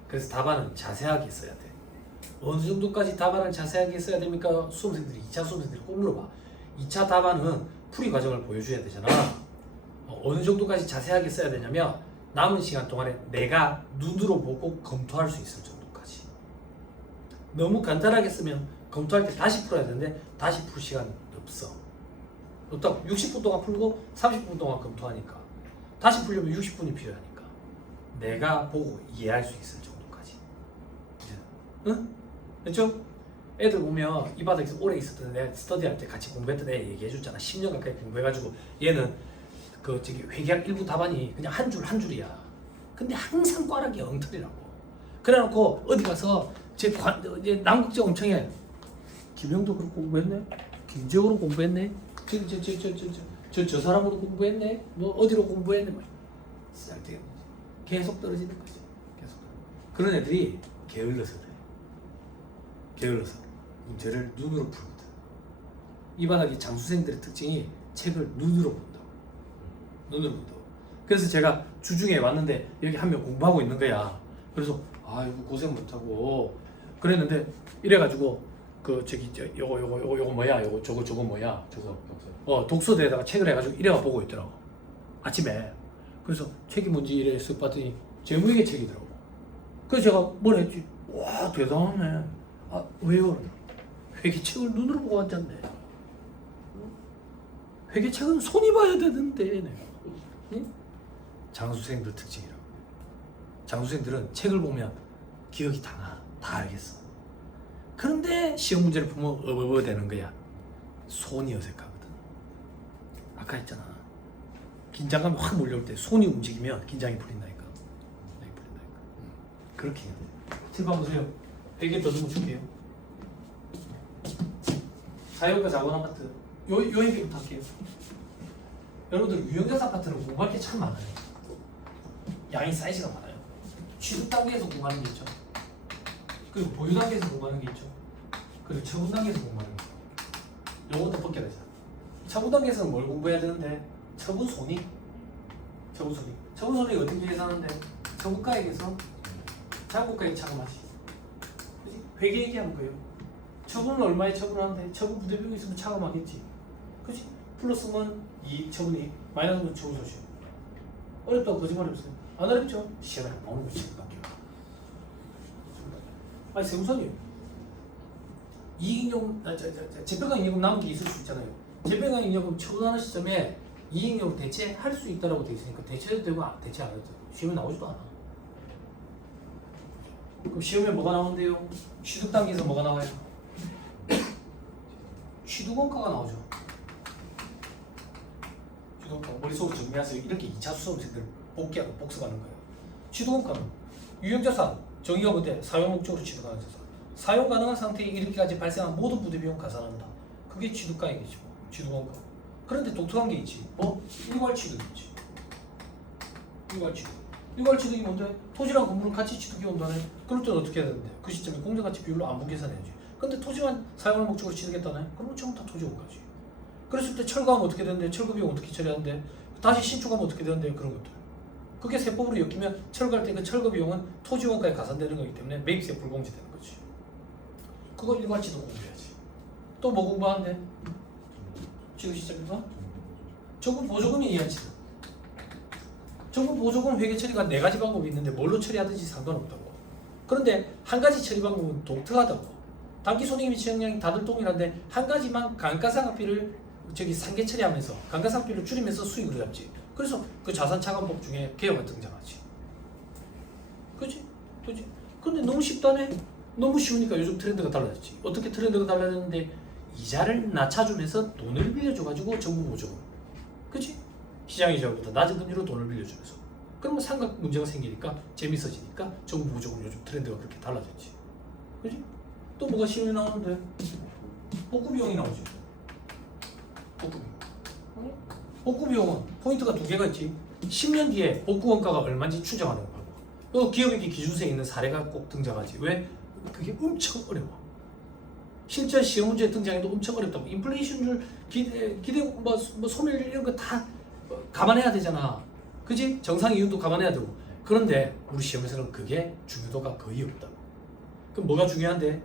그래서 답안은 자세하게 써야 돼. 어느 정도까지 답안을 자세하게 써야 됩니까? 수험생들이 2차 수험생들이 꼭 물어봐. 2차 답안은 풀이 과정을 보여줘야 되잖아. 어느 정도까지 자세하게 써야 되냐면 남은 시간 동안에 내가 눈으로 보고 검토할 수 있을 정도까지. 너무 간단하게 쓰면 검토할 때 다시 풀어야 되는데 다시 풀 시간이 없어. 딱 60분 동안 풀고 30분 동안 검토하니까 다시 풀려면 60분이 필요하니까 내가 보고 이해할 수 있을 정도까지. 응? 그렇죠? 애들 보면 이 바닥에서 오래 있었던 애 스터디할 때 같이 공부했던 애 얘기해줬잖아. 10년 가까이 공부해가지고 얘는 그 저기 회계학 1부 답안이 그냥 한 줄 한 줄이야. 근데 항상 꽈락이 엉터리라고. 그래놓고 어디 가서 제 남국제 엄청 해. 김영도 그렇게 공부했네. 김재호로 공부했네. 저 사람으로 공부했네. 뭐 어디로 공부했네. 뭐 계속 떨어지는 거지. 계속. 그런 애들이 게을러서 그래. 게을러서 문제를 눈으로 풀거든. 이 바닥이 장수생들의 특징이 책을 눈으로 본다고. 눈으로 본다고. 그래서 제가 주중에 왔는데 여기 한 명 공부하고 있는 거야. 그래서 아이고 고생 못하고 그랬는데 이래가지고 그 저기 요거 뭐야 저거 뭐야 독서대에다가 책을 해가지고 이래가 보고 있더라고 아침에. 그래서 책이 뭔지 이래 쓱 봤더니 재무회계 책이더라고. 그래서 제가 뭘 했지. 와 대단하네. 아 왜요? 회계책을 눈으로 보고 앉았네. 회계책은 손이 봐야 되는데 내가. 응? 장수생들 특징이라고. 장수생들은 책을 보면 기억이 다 나. 다 알겠어. 그런데 시험 문제를 보면 어버버 되는 거야. 손이 어색하거든. 아까 했잖아. 긴장감이 확 몰려올 때 손이 움직이면 긴장이 풀린다니까. 그렇게 해야 돼. 칠판 보세요. 100개 더 주면 줄게요. 자연과 자본 아파트. 요 얘기부터 할게요. 여러분들 유형자산 파트는 공부할 게 참 많아요. 양이 사이즈가 많아요. 취득 단계에서 공부하는 게 있죠. 그리고 보유 단계에서 공부하는 게 있죠. 그리고 처분 단계에서 공부하는 게 있죠. 요것도 벗겨야 되잖아. 처분 단계에서는 뭘 공부해야 되는데? 처분 손익. 처분 손익 어떻게 계산하는데? 처분가액에서 잔고가액 차감하지. 그지? 회계 얘기하는 거예요. 처분은 얼마에 처분하는데? 처분 부대비용이 있으면 차감하겠지. 그지? 플러스면 이익, 처분이익, 마이너스면 처분 소식. 어렵다고 거짓말 해보세요. 안 어렵죠? 시험에 안 나오는 거 처분단계가. 아니 세무서님 이익잉여금, 재평가 잉여금 남은 게 있을 수 있잖아요. 재평가 잉여금 처분하는 시점에 이익잉여금 대체할 수 있다라고 돼 있으니까 대체해도 되고 대체 안 해도 되고 시험에 나오지도 않아. 그럼 시험에 뭐가 나오는데요? 취득 단계에서 뭐가 나와요? 취득원가가 나오죠. 취득원가 머릿속으로 정리하세요. 이렇게 2차 수험생들 복귀하고 복습하는 거예요. 취득원가는 유형자산 정의가 뭔데? 사용 목적으로 취득하는 자산. 사용 가능한 상태에 이르기까지 발생한 모든 부대비용 가산한다. 그게 취득가액이죠. 취득원가. 그런데 독특한 게 있지. 뭐? 일괄취득이 있지. 일괄취득이 뭔데? 토지랑 건물을 같이 취득해 온다네. 그럴 때는 어떻게 해야 되는데? 그 시점에 공정가치 비율로 안분 계산해야지. 근데 토지만 사용하는 목적으로 취득했다네? 그러면 전부 다 토지원가지. 그랬을 때 철거하면 어떻게 되는데? 철거비용 어떻게 처리하는데? 다시 신축하면 어떻게 되는데? 그런 것들. 그게 세법으로 엮이면 철거할 때 그 철거 비용은 토지원가에 가산되는 거기 때문에 매입세 불공제되는 거지. 그거 일괄취득 공부해야지. 또 뭐 공부하는데? 취득 시점에서 정부 보조금이 이해하지. 정부 보조금 회계 처리가 4가지 방법이 있는데 뭘로 처리하든지 상관없다고. 그런데 한 가지 처리 방법은 독특하다고. 단기 손익 미치 영향이 다들 동일한데 한 가지만 감가상각비를 상계 처리하면서 감가상각비를 줄이면서 수익으로 잡지. 그래서 그 자산차감법 중에 개요가 등장하지. 그지? 근데 너무 쉽다네? 너무 쉬우니까 요즘 트렌드가 달라졌지. 어떻게 트렌드가 달라졌는데 이자를 낮춰주면서 돈을 빌려줘가지고 정부 보조금. 그치? 시장 이자보다 낮은 금리로 돈을 빌려주면서. 그러면 삼각 문제가 생기니까 재밌어지니까 정부 보조금 요즘 트렌드가 그렇게 달라졌지. 그치? 또 뭐가 시험에 나오는데? 복구 비용이 나오지. 복구 비용은 포인트가 2개가 있지. 10년 뒤에 복구 원가가 얼마인지 추정하는 거고. 또 기업에게 기준세에 있는 사례가 꼭 등장하지. 왜? 그게 엄청 어려워. 실제 시험 문제에 등장해도 엄청 어렵다고. 인플레이션율, 기대 뭐 소멸 이런 거 다 감안해야 되잖아. 그지? 정상 이윤도 감안해야 되고. 그런데 우리 시험에서는 그게 중요도가 거의 없다고. 그럼 뭐가 중요한데?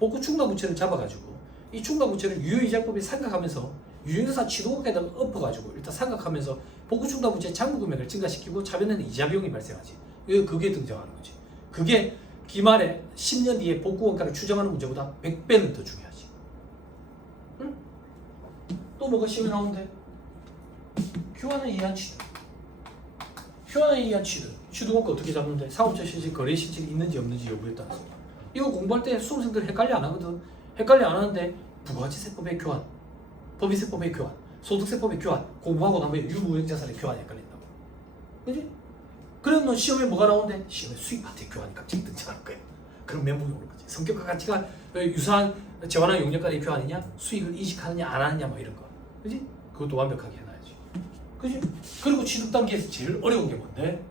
복구 충당부채를 잡아가지고 이 충당부채를 유효이자법에 상각하면서 유형자산 취득원가에다가 엎어가지고 일단 상각하면서 복구 충당부채 잔고 금액을 증가시키고 차변에는 이자 비용이 발생하지. 그게 등장하는 거지. 그게 기말에 10년 뒤에 복구 원가를 추정하는 문제보다 100배는 더 중요하지. 응? 또 뭐가 시험에 나오는데? 휴환에 의한 취득. 휴환에 의한 취득. 취득원가 어떻게 잡는데? 사업자 실질 거래 실질이 있는지 없는지 여부에 따라서. 이거 공부할 때 수험생들 헷갈려 안 하거든. 헷갈려 안 하는데 부가가치세법의 교환, 법인세법의 교환, 소득세법의 교환 공부하고 나면 유무형자산의 교환이 헷갈린다고. 그지? 그러면 시험에 뭐가 나오는데? 시험에 수익 파트의 교환이 갑자기 등장할 거예요. 그럼 멘붕이 오는 거지. 성격과 가치가 유사한 재환한 용역간의 교환이냐? 수익을 이식하느냐 안 하느냐 뭐 이런 거. 그지? 그것도 완벽하게 해놔야지. 그지? 그리고 취득 단계에서 제일 어려운 게 뭔데?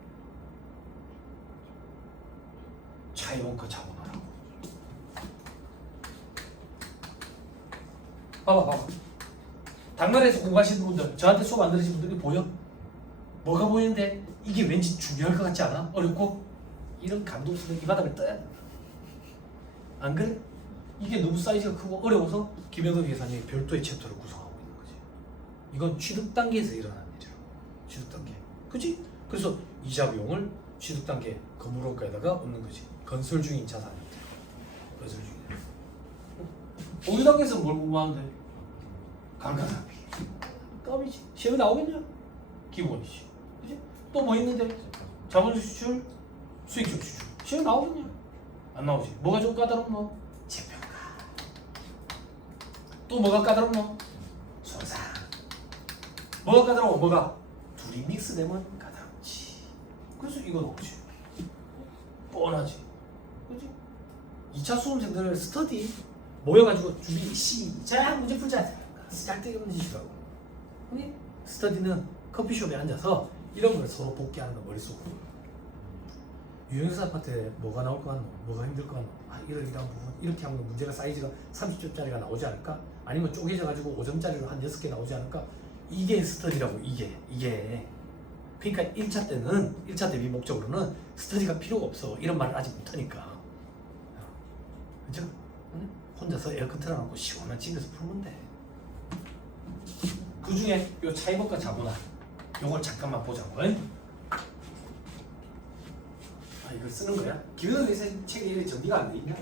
차이원가 자본화라고. 봐봐. 당나라에서 공부하시는 분들, 저한테 수업 안 들으신 분들이 보여? 뭐가 보이는데 이게 왠지 중요할 것 같지 않아? 어렵고? 이런 감동스러운 이 바닥을 떠야 된다. 안 그래? 이게 너무 사이즈가 크고 어려워서 김영덕 회사님이 별도의 챕터를 구성하고 있는 거지. 이건 취득 단계에서 일어나는 일이라고. 취득 단계. 그치? 그래서 이자 비용을 취득 단계 건물원가에다가 얹는 거지. 건설 중인 자산 형태. 건설 중인. 보유 단계에서 뭘 공부하는데? 감가상각비. 껌이지. 시험에 나오겠냐? 기본이지. 그치? 또 뭐 있는데? 자본주의 수출, 수익적 수출. 시험 나오겠냐? 안 나오지. 뭐가 좀 까다롭노? 재평가. 또 뭐가 까다롭노? 손상. 뭐가 까다로워? 뭐가? 둘이 믹스되면 까다롭지. 그래서 이거 나오지. 뻔하지. 그치? 2차 수험생들 스터디 모여가지고 준비 시작 문제 풀자. 쓸데없는 짓이라고. 아니 스터디는 커피숍에 앉아서 이런 걸 서로 복귀하는 거 머릿속으로. 유형사 아파트에 뭐가 나올 것 같노? 뭐가 힘들 것 같노? 아 이런 부분 이렇게 하면 문제가 사이즈가 30점짜리가 나오지 않을까? 아니면 쪼개져 가지고 5점짜리로 한 6개 나오지 않을까? 이게 스터디라고. 이게 그러니까 1차 때는 1차 대비 목적으로는 스터디가 필요가 없어. 이런 말을 아직 못하니까. 그죠? 응? 혼자서 에어컨 틀어놓고 시원한 집에서 풀면 돼. 그 중에 요 차이버과 자본화 요걸 잠깐만 보자고. 아 이걸 쓰는 거야? 김현우 회사님 책에 이렇게 정리가 안 돼 있냐?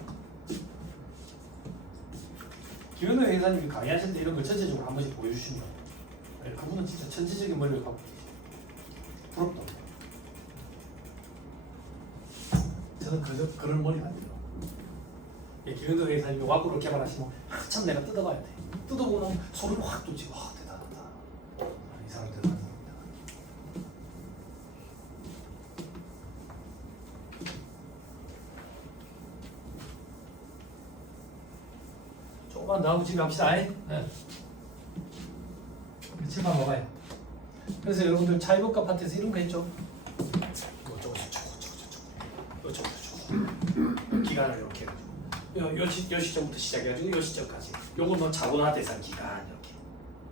김현우 회사님이 강의하실 때 이런 걸 전체적으로 한 번씩 보여주시면 그분은 진짜 천재적인 머리를 갖고 계시죠. 부럽다. 저는 그런 머리가 안 돼요. 김현우 회사님이 와꾸를 개발하시면 한참 내가 뜯어봐야 돼. 뜯어보면 소리가 확 돋지. 와 대단하다. 이 사람 대단한 사람이다. 조금만 더 하고 집에 갑시다. 네. 집만 먹어요. 그래서 여러분들 차이버카 파트에서 이런 거 했죠. 기간을 이렇게 해가지고 요 시점부터 시작해가지고 요 시점까지 요거 너 자본화 대상 기간 이렇게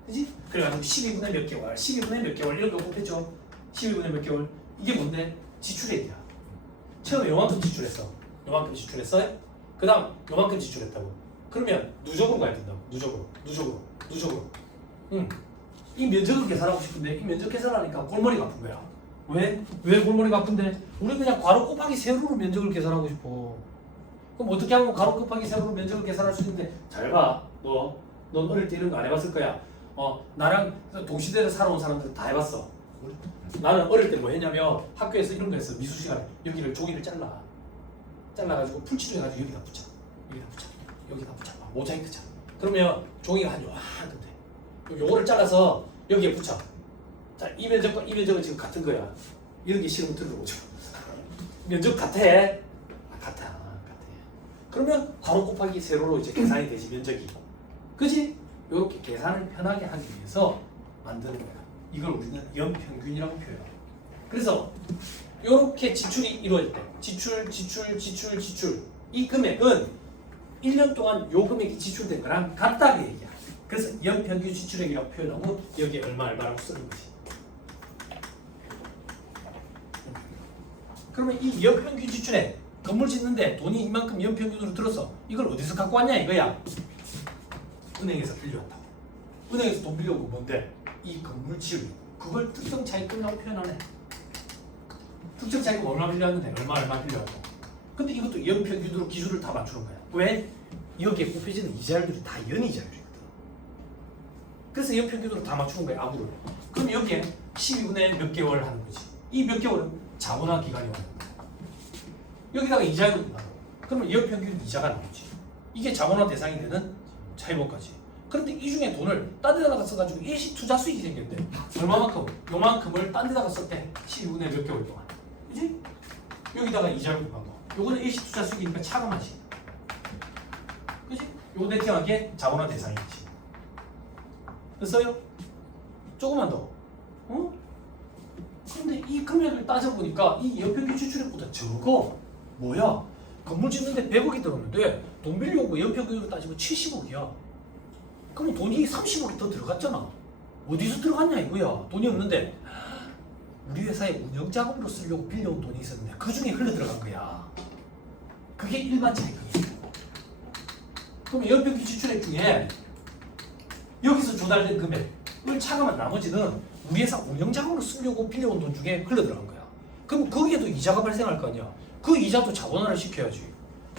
그지? 그래가지고 12분의 몇 개월 12분의 몇 개월 이런 거 곱했죠. 12분의 몇 개월 이게 뭔데? 지출액이야. 처음에 요만큼 지출했어. 요만큼 지출했어요? 그 다음 요만큼 지출했다고. 그러면 누적으로 가야 된다고. 누적으로. 이 면적을 계산하고 싶은데 이 면적 계산하니까 골머리가 아픈 거야. 왜 골머리가 아픈데? 우리 그냥 괄호 곱하기 세로로 면적을 계산하고 싶어. 그럼 어떻게 하면 괄호 곱하기 세로로 면적을 계산할 수 있는데? 잘 봐. 넌 어릴 때 이런 거 안 해봤을 거야. 나랑 동시대를 살아온 사람들은 다 해봤어. 나는 어릴 때 뭐 했냐면 학교에서 이런 거 했어. 미술 시간에 여기를 종이를 잘라가지고 풀칠을 해가지고 여기다 붙여. 모자이크자. 그러면 종이가 한 요만한데 요거를 잘라서 여기에 붙여. 자, 이 면적과 이 면적은 지금 같은 거야. 이런 게 싫으면 들어보죠. 면적 같아. 같아. 그러면 괄호 곱하기 세로로 이제 계산이 되지 면적이. 그지? 이렇게 계산을 편하게 하기 위해서 만드는 거야. 이걸 우리는 연평균이라고 표현해. 그래서 이렇게 지출이 이루어질 때 지출 이 금액은 1년 동안 요 금액이 지출된 거랑 같다고 얘기야. 그래서 연평균 지출액이라고 표현하고 여기에 얼마라고 쓰는 거지. 그러면 이 연평균 지출액 건물 짓는데 돈이 이만큼 연평균으로 들었어. 이걸 어디서 갖고 왔냐 이거야. 은행에서 빌려왔다고. 은행에서 돈 빌려오고 뭔데? 이 건물 지을 그걸 특정 차입금이라고 표현하네. 특정 차입금 얼마 빌려왔는데 얼마 빌려왔고. 근데 이것도 연평균으로 기준을 다 맞추는 거야. 왜? 여기에 곱해지는 이자율들이 다 연이자율이거든. 그래서 연평균으로 다 맞추는 거야. 아무로. 그럼 여기에 12분의 몇 개월 하는 거지. 이 몇 개월은 자본화 기간이 오는 거야. 여기다가 이자율을 나눠. 그러면 연평균 이자가 나오지. 이게 자본화 대상이 되는 차입원까지. 그런데 이 중에 돈을 딴 데다가 써가지고 일시 투자 수익이 생겼대. 얼마만큼? 요만큼을 딴 데다가 썼대. 12분의 몇 개월 동안. 그지? 여기다가 이자율을 나눠. 요거는 일시 투자 수익이니까 차감하지. 그지? 요거 네팅한 게 자본화 대상이지. 됐어요? 조금만 더. 근데 이 금액을 따져보니까 이 연평균 지출액보다 적어. 뭐야? 건물 짓는데 100억이 들었는데 돈 빌려오고 연평균으로 따지면 70억이야. 그럼 돈이 30억이 더 들어갔잖아. 어디서 들어갔냐 이거야. 돈이 없는데 우리 회사에 운영자금으로 쓰려고 빌려온 돈이 있었는데 그 중에 흘러 들어간 거야. 그게 일반 차입금이야. 그럼 연평균 지출액 중에 여기서 조달된 금액을 차감한 나머지는 우리 회사 운영자금으로 쓰려고 빌려온 돈 중에 흘러 들어간 거야. 그럼 거기에도 이자가 발생할 거 아니야. 그 이자도 자본화를 시켜야지.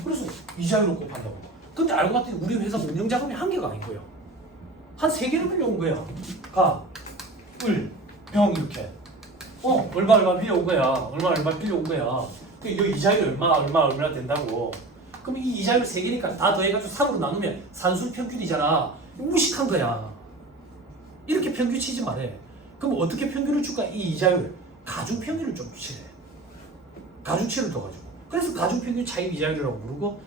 그래서 이자율로 곱한다고. 근데 알고 봤더니 우리 회사 운영자금이 한 개가 아닌 거야. 한 3개를 빌려온 거야. 가, 을, 병 이렇게. 얼마 빌려온 거야. 얼마 빌려온 거야. 그 이자율이 얼마 된다고. 그럼 이 이자율 3개니까 다 더해가지고 3으로 나누면 산술 평균이잖아. 무식한 거야. 이렇게 평균 치지 말해. 그럼 어떻게 평균을 줄까? 이 이자율 가중 평균을 좀 칠해. 가중치를 둬가지고. 그래서 가중평균 차입 이자율이라고 부르고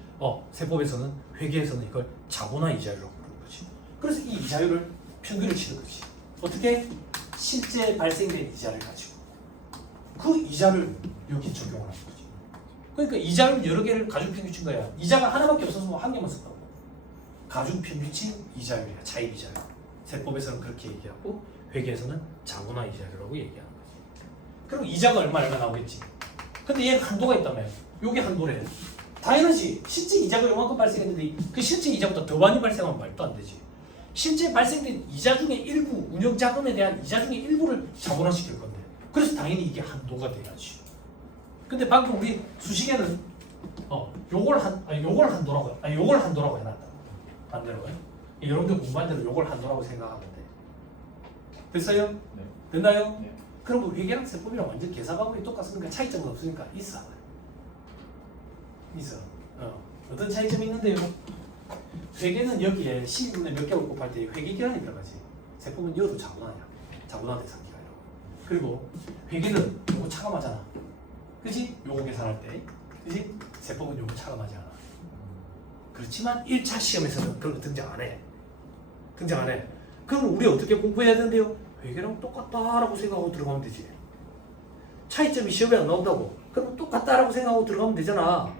세법에서는 회계에서는 이걸 자본화 이자율이라고 부르는 거지. 그래서 이 이자율을 평균을 치는 거지. 어떻게? 실제 발생된 이자를 가지고 그 이자를 여기 적용을 하는 거지. 그러니까 이자를 여러 개를 가중평균 친 거야. 이자가 하나밖에 없어서 뭐 한 개만 썼다고. 가중평균치 이자율이야. 차입 이자율. 세법에서는 그렇게 얘기하고 회계에서는 자본화 이자율이라고 얘기하는 거지. 그럼 이자가 얼마 나오겠지. 근데 얘 한도가 있다며. 요게 한도래. 당연하지. 실제 이자가 요만큼 발생했는데 그 실제 이자보다 더 많이 발생하면 말도 안 되지. 실제 발생된 이자 중에 일부, 운영 자금에 대한 이자 중에 일부를 자본화시킬 건데. 그래서 당연히 이게 한도가 돼야지. 근데 방금 우리 수식에는 요걸 한도라고 해놨다. 반대로. 여러분들 공부한 대로 요걸 한도라고 생각하면 돼. 됐어요? 네. 됐나요? 네. 그럼 뭐 회계랑 세법이랑 완전 계산과목이 똑같으니까 차이점은 없으니까 있어. 어떤 차이점이 있는데요? 회계는 여기에 12분의 몇 개월 곱할 때 회계기간이 들어가지. 세법은 여도 자본화야. 자본화 대상 기간이라고. 그리고 회계는 요거 차감하잖아. 그치? 요거 계산할 때. 그치? 세법은 요거 차감하지 않아. 그렇지만 1차 시험에서는 그런 거 등장 안 해. 그럼 우리 어떻게 공부해야 되는데요? 회계랑 똑같다라고 생각하고 들어가면 되지. 차이점이 시험에 안 나온다고. 그럼 똑같다라고 생각하고 들어가면 되잖아.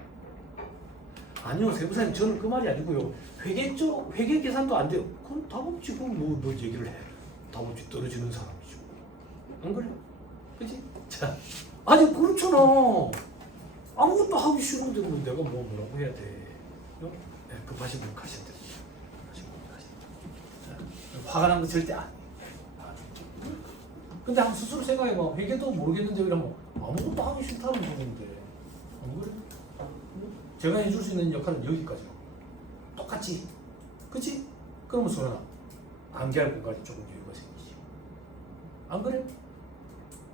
아니요, 세부사님, 저는 그 말이 아니고요. 회계 계산도 안 돼요. 그럼 답 없지. 그럼 뭐 얘기를 해. 답 없이 떨어지는 사람이죠. 안 그래요? 그치? 자, 아니 그렇잖아. 아무것도 하기 싫은데 뭐 내가 뭐라고 해야 돼? 급하신 분 가셔야 돼. 화가 난 거 절대 안 해. 근데 한번 스스로 생각해봐. 회계도 모르겠는데 이러면 아무것도 하기 싫다는 거는데 안 그래? 제가 해줄 수 있는 역할은 여기까지야. 똑같지? 그치? 그러면 소연아, 암기할 공간이 조금 여유가 생기지. 안 그래?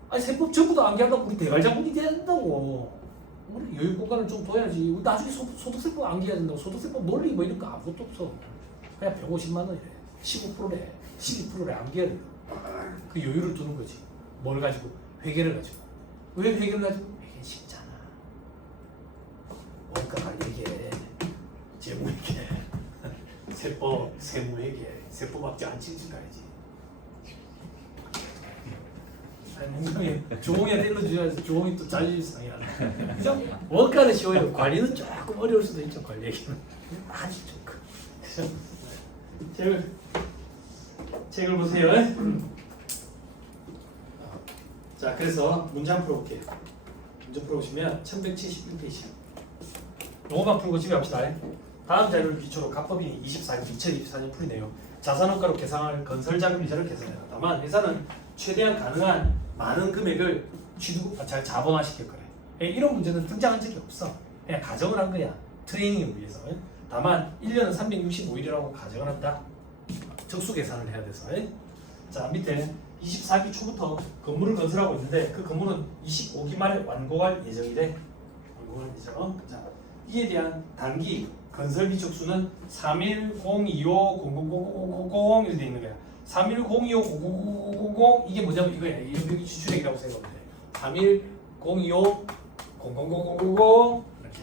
아니 세법 전부 다 암기하려고 우리 대갈장군이 돼야 된다고. 우리 여유 공간을 좀 둬야지. 우리 나중에 소득세법 암기해야 된다고. 소득세법 논리 뭐 이런 거 아무것도 없어. 그냥 150만 원이래. 15%래. 12%래 암기해야 돼. 그 여유를 두는 거지. 뭘 가지고? 회계를 가지고. 왜 회계를 가지고? 회계는 쉽잖아. 원가가 회계, 재무회계, 세법, 세무회계, 세법학자 안 칠줄 가야지. 문장에 조홍이한테 일러줘야지. 조홍이 또 자존심상이야. 그죠? 원가는 쉬워요. 관리는 조금 어려울 수도 있죠. 관리 얘기는 아주 좋고. 책을 보세요. 자, 그래서 문제 한번 풀어볼게요. 문제 풀어보시면 1171페이지. 요거만 풀고 집에 갑시다. 다음 자료를 기초로 각법인이 2024년 풀이네요. 자산원가로 계산할 건설자금 이자를 계산해라. 다만 회사는 최대한 가능한 많은 금액을 잘 자본화시킬 거래. 이런 문제는 등장한 적이 없어. 그냥 가정을 한 거야. 트레이닝을 위해서. 다만 1년은 365일이라고 가정을 한다. 적수 계산을 해야 돼서. 자, 밑에 24기 초부터 건물을 건설하고 있는데 그 건물은 25기 말에 완공할 예정이래. 완공할 예정. 자, 이에 대한 단기 건설비 적수는 3102500000 이렇게 돼 있는 거야. 3102500000 이게 뭐냐면 이거야. 이게 지출액이라고 생각하면 돼. 3102500000 이렇게.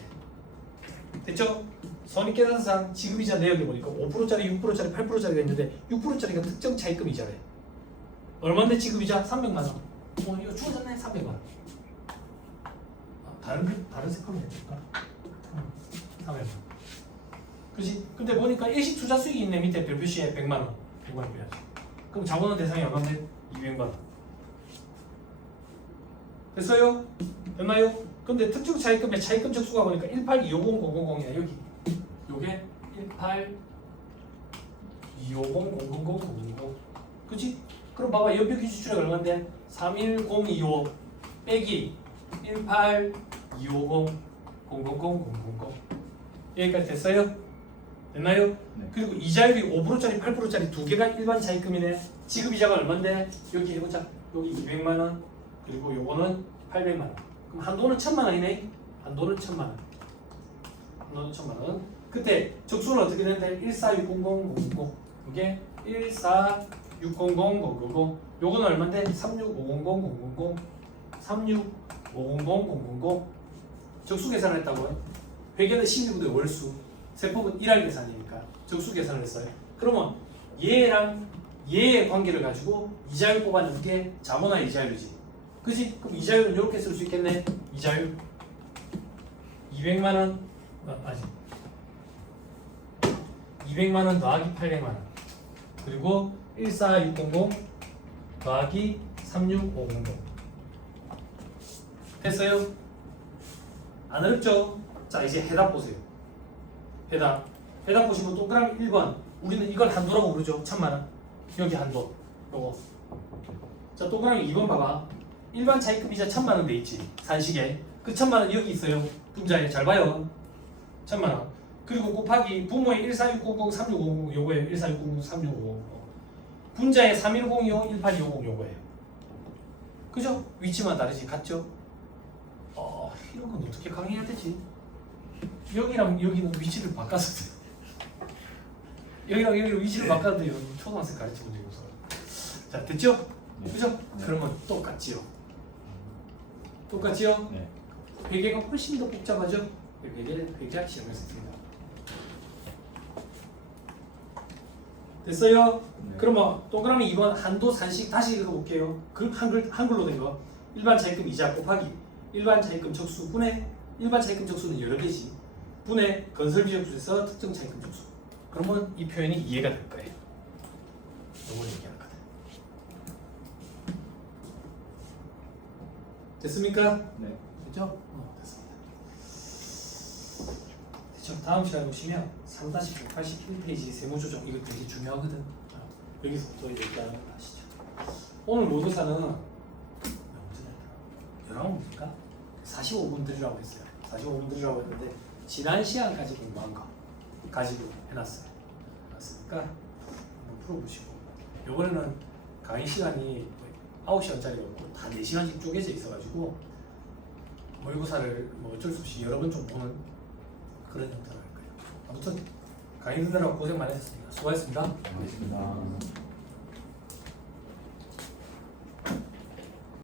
됐죠? 손익계산상 지급이자 내역에 보니까 5%짜리, 6%짜리, 8%짜리가 있는데 6%짜리가 특정 차입금 이자래. 얼마인데 지급이자? 300만 원. 이거 주어졌네. 300만 원. 다른 색깔로 해줄까? 300만 원. 그렇지? 근데 보니까 일시 투자 수익이 있네. 밑에 별표시에 100만 원. 100만 원 빼야지. 그럼 자본은 대상이 얼마인데? 200만 원. 됐어요? 됐나요? 근데 특정 차입금의 차입금 적수가 보니까 182500000이야. 여기. 요게 182500000. 그치? 그럼 봐봐. 연평균 지출액 얼마인데? 31025 빼기 182500000. 여기까지 됐어요? 됐나요? 네. 그리고 이자율이 5%짜리 8%짜리 두 개가 일반 차입금이네. 지급이자가 얼마인데? 여기 해보자. 여기 200만 원. 그리고 요거는 800만 원. 그럼 한도는 1000만 원이네. 한도는 1000만 원. 한도는 1000만 원. 그때 적수는 어떻게 되는데? 1460000. 이게 1460000. 요거는 얼마인데? 3650000. 3650000. 적수 계산을 했다고요? 회계는 12분의 월수. 세법은 일할 계산이니까 적수 계산을 했어요. 그러면 얘랑 얘의 관계를 가지고 이자율 뽑아내는 게 자본화의 이자율이지. 그지? 그럼 이자율은 이렇게 쓸 수 있겠네. 이자율 200만 원 아직 200만 원 더하기 800만 원 그리고 14600 더하기 36500 됐어요? 안 어렵죠? 자 이제 해답 보세요. 해답 보시면 동그라미 1번 우리는 이걸 한도라고 부르죠. 1000만원 여기 한도 요거. 자 동그라미 2번 봐봐. 일반 차입금 이자 1000만원 돼 있지 산식에. 그 1000만원 여기 있어요. 분자에 잘 봐요. 1000만원 그리고 곱하기 부모의 14600 3650 요거예요. 14600 3650 분자에 3102호 18250 요거예요. 그죠? 위치만 다르지 같죠? 이런 건 어떻게 강의해야 되지? 여기랑 여기는 위치를 바꿨어요. 여기랑 여기랑 위치를 바꿨는데 초등학생 가르치고 있는 거죠. 자 됐죠? 네. 그죠? 네. 그러면 똑같지요. 똑같지요? 네. 회계가 훨씬 더 복잡하죠? 회계를 회계학 시험에서 씁니다. 됐어요? 네. 그러면 동그라미 2번 한도 산식 다시 읽어볼게요. 그 한글로 된 거. 일반 차입금 이자 곱하기 일반 차입금 척수 분의 일반 차입금 척수는 여러 개지. 분의 건설비 척수에서 특정 차입금 척수. 그러면 이 표현이 이해가 될 거예요. 이걸 얘기하는 거다. 됐습니까? 네. 됐죠? 됐습니다. 됐죠? 다음 시간에 보시면 3-181페이지 세무조정 이거 되게 중요하거든. 여기서부터 이제 일단은 아시죠? 오늘 모의고사는 몇 문제 냈더라? 11문제인가? 45분 들으라고 했어요. 45분 들으라고 했는데 지난 시간까지 공부한 거 가지고 해놨어요. 해놨으니까 한번 풀어보시고 요번에는 강의 시간이 9시간짜리가 없고 다 4시간씩 쪼개져 있어가지고 모의고사를 뭐 어쩔 수 없이 여러 번 좀 보는 그런 형태로 할 거예요. 아무튼 강의 듣느라고 고생 많이 했습니다. 수고하셨습니다. 알겠습니다.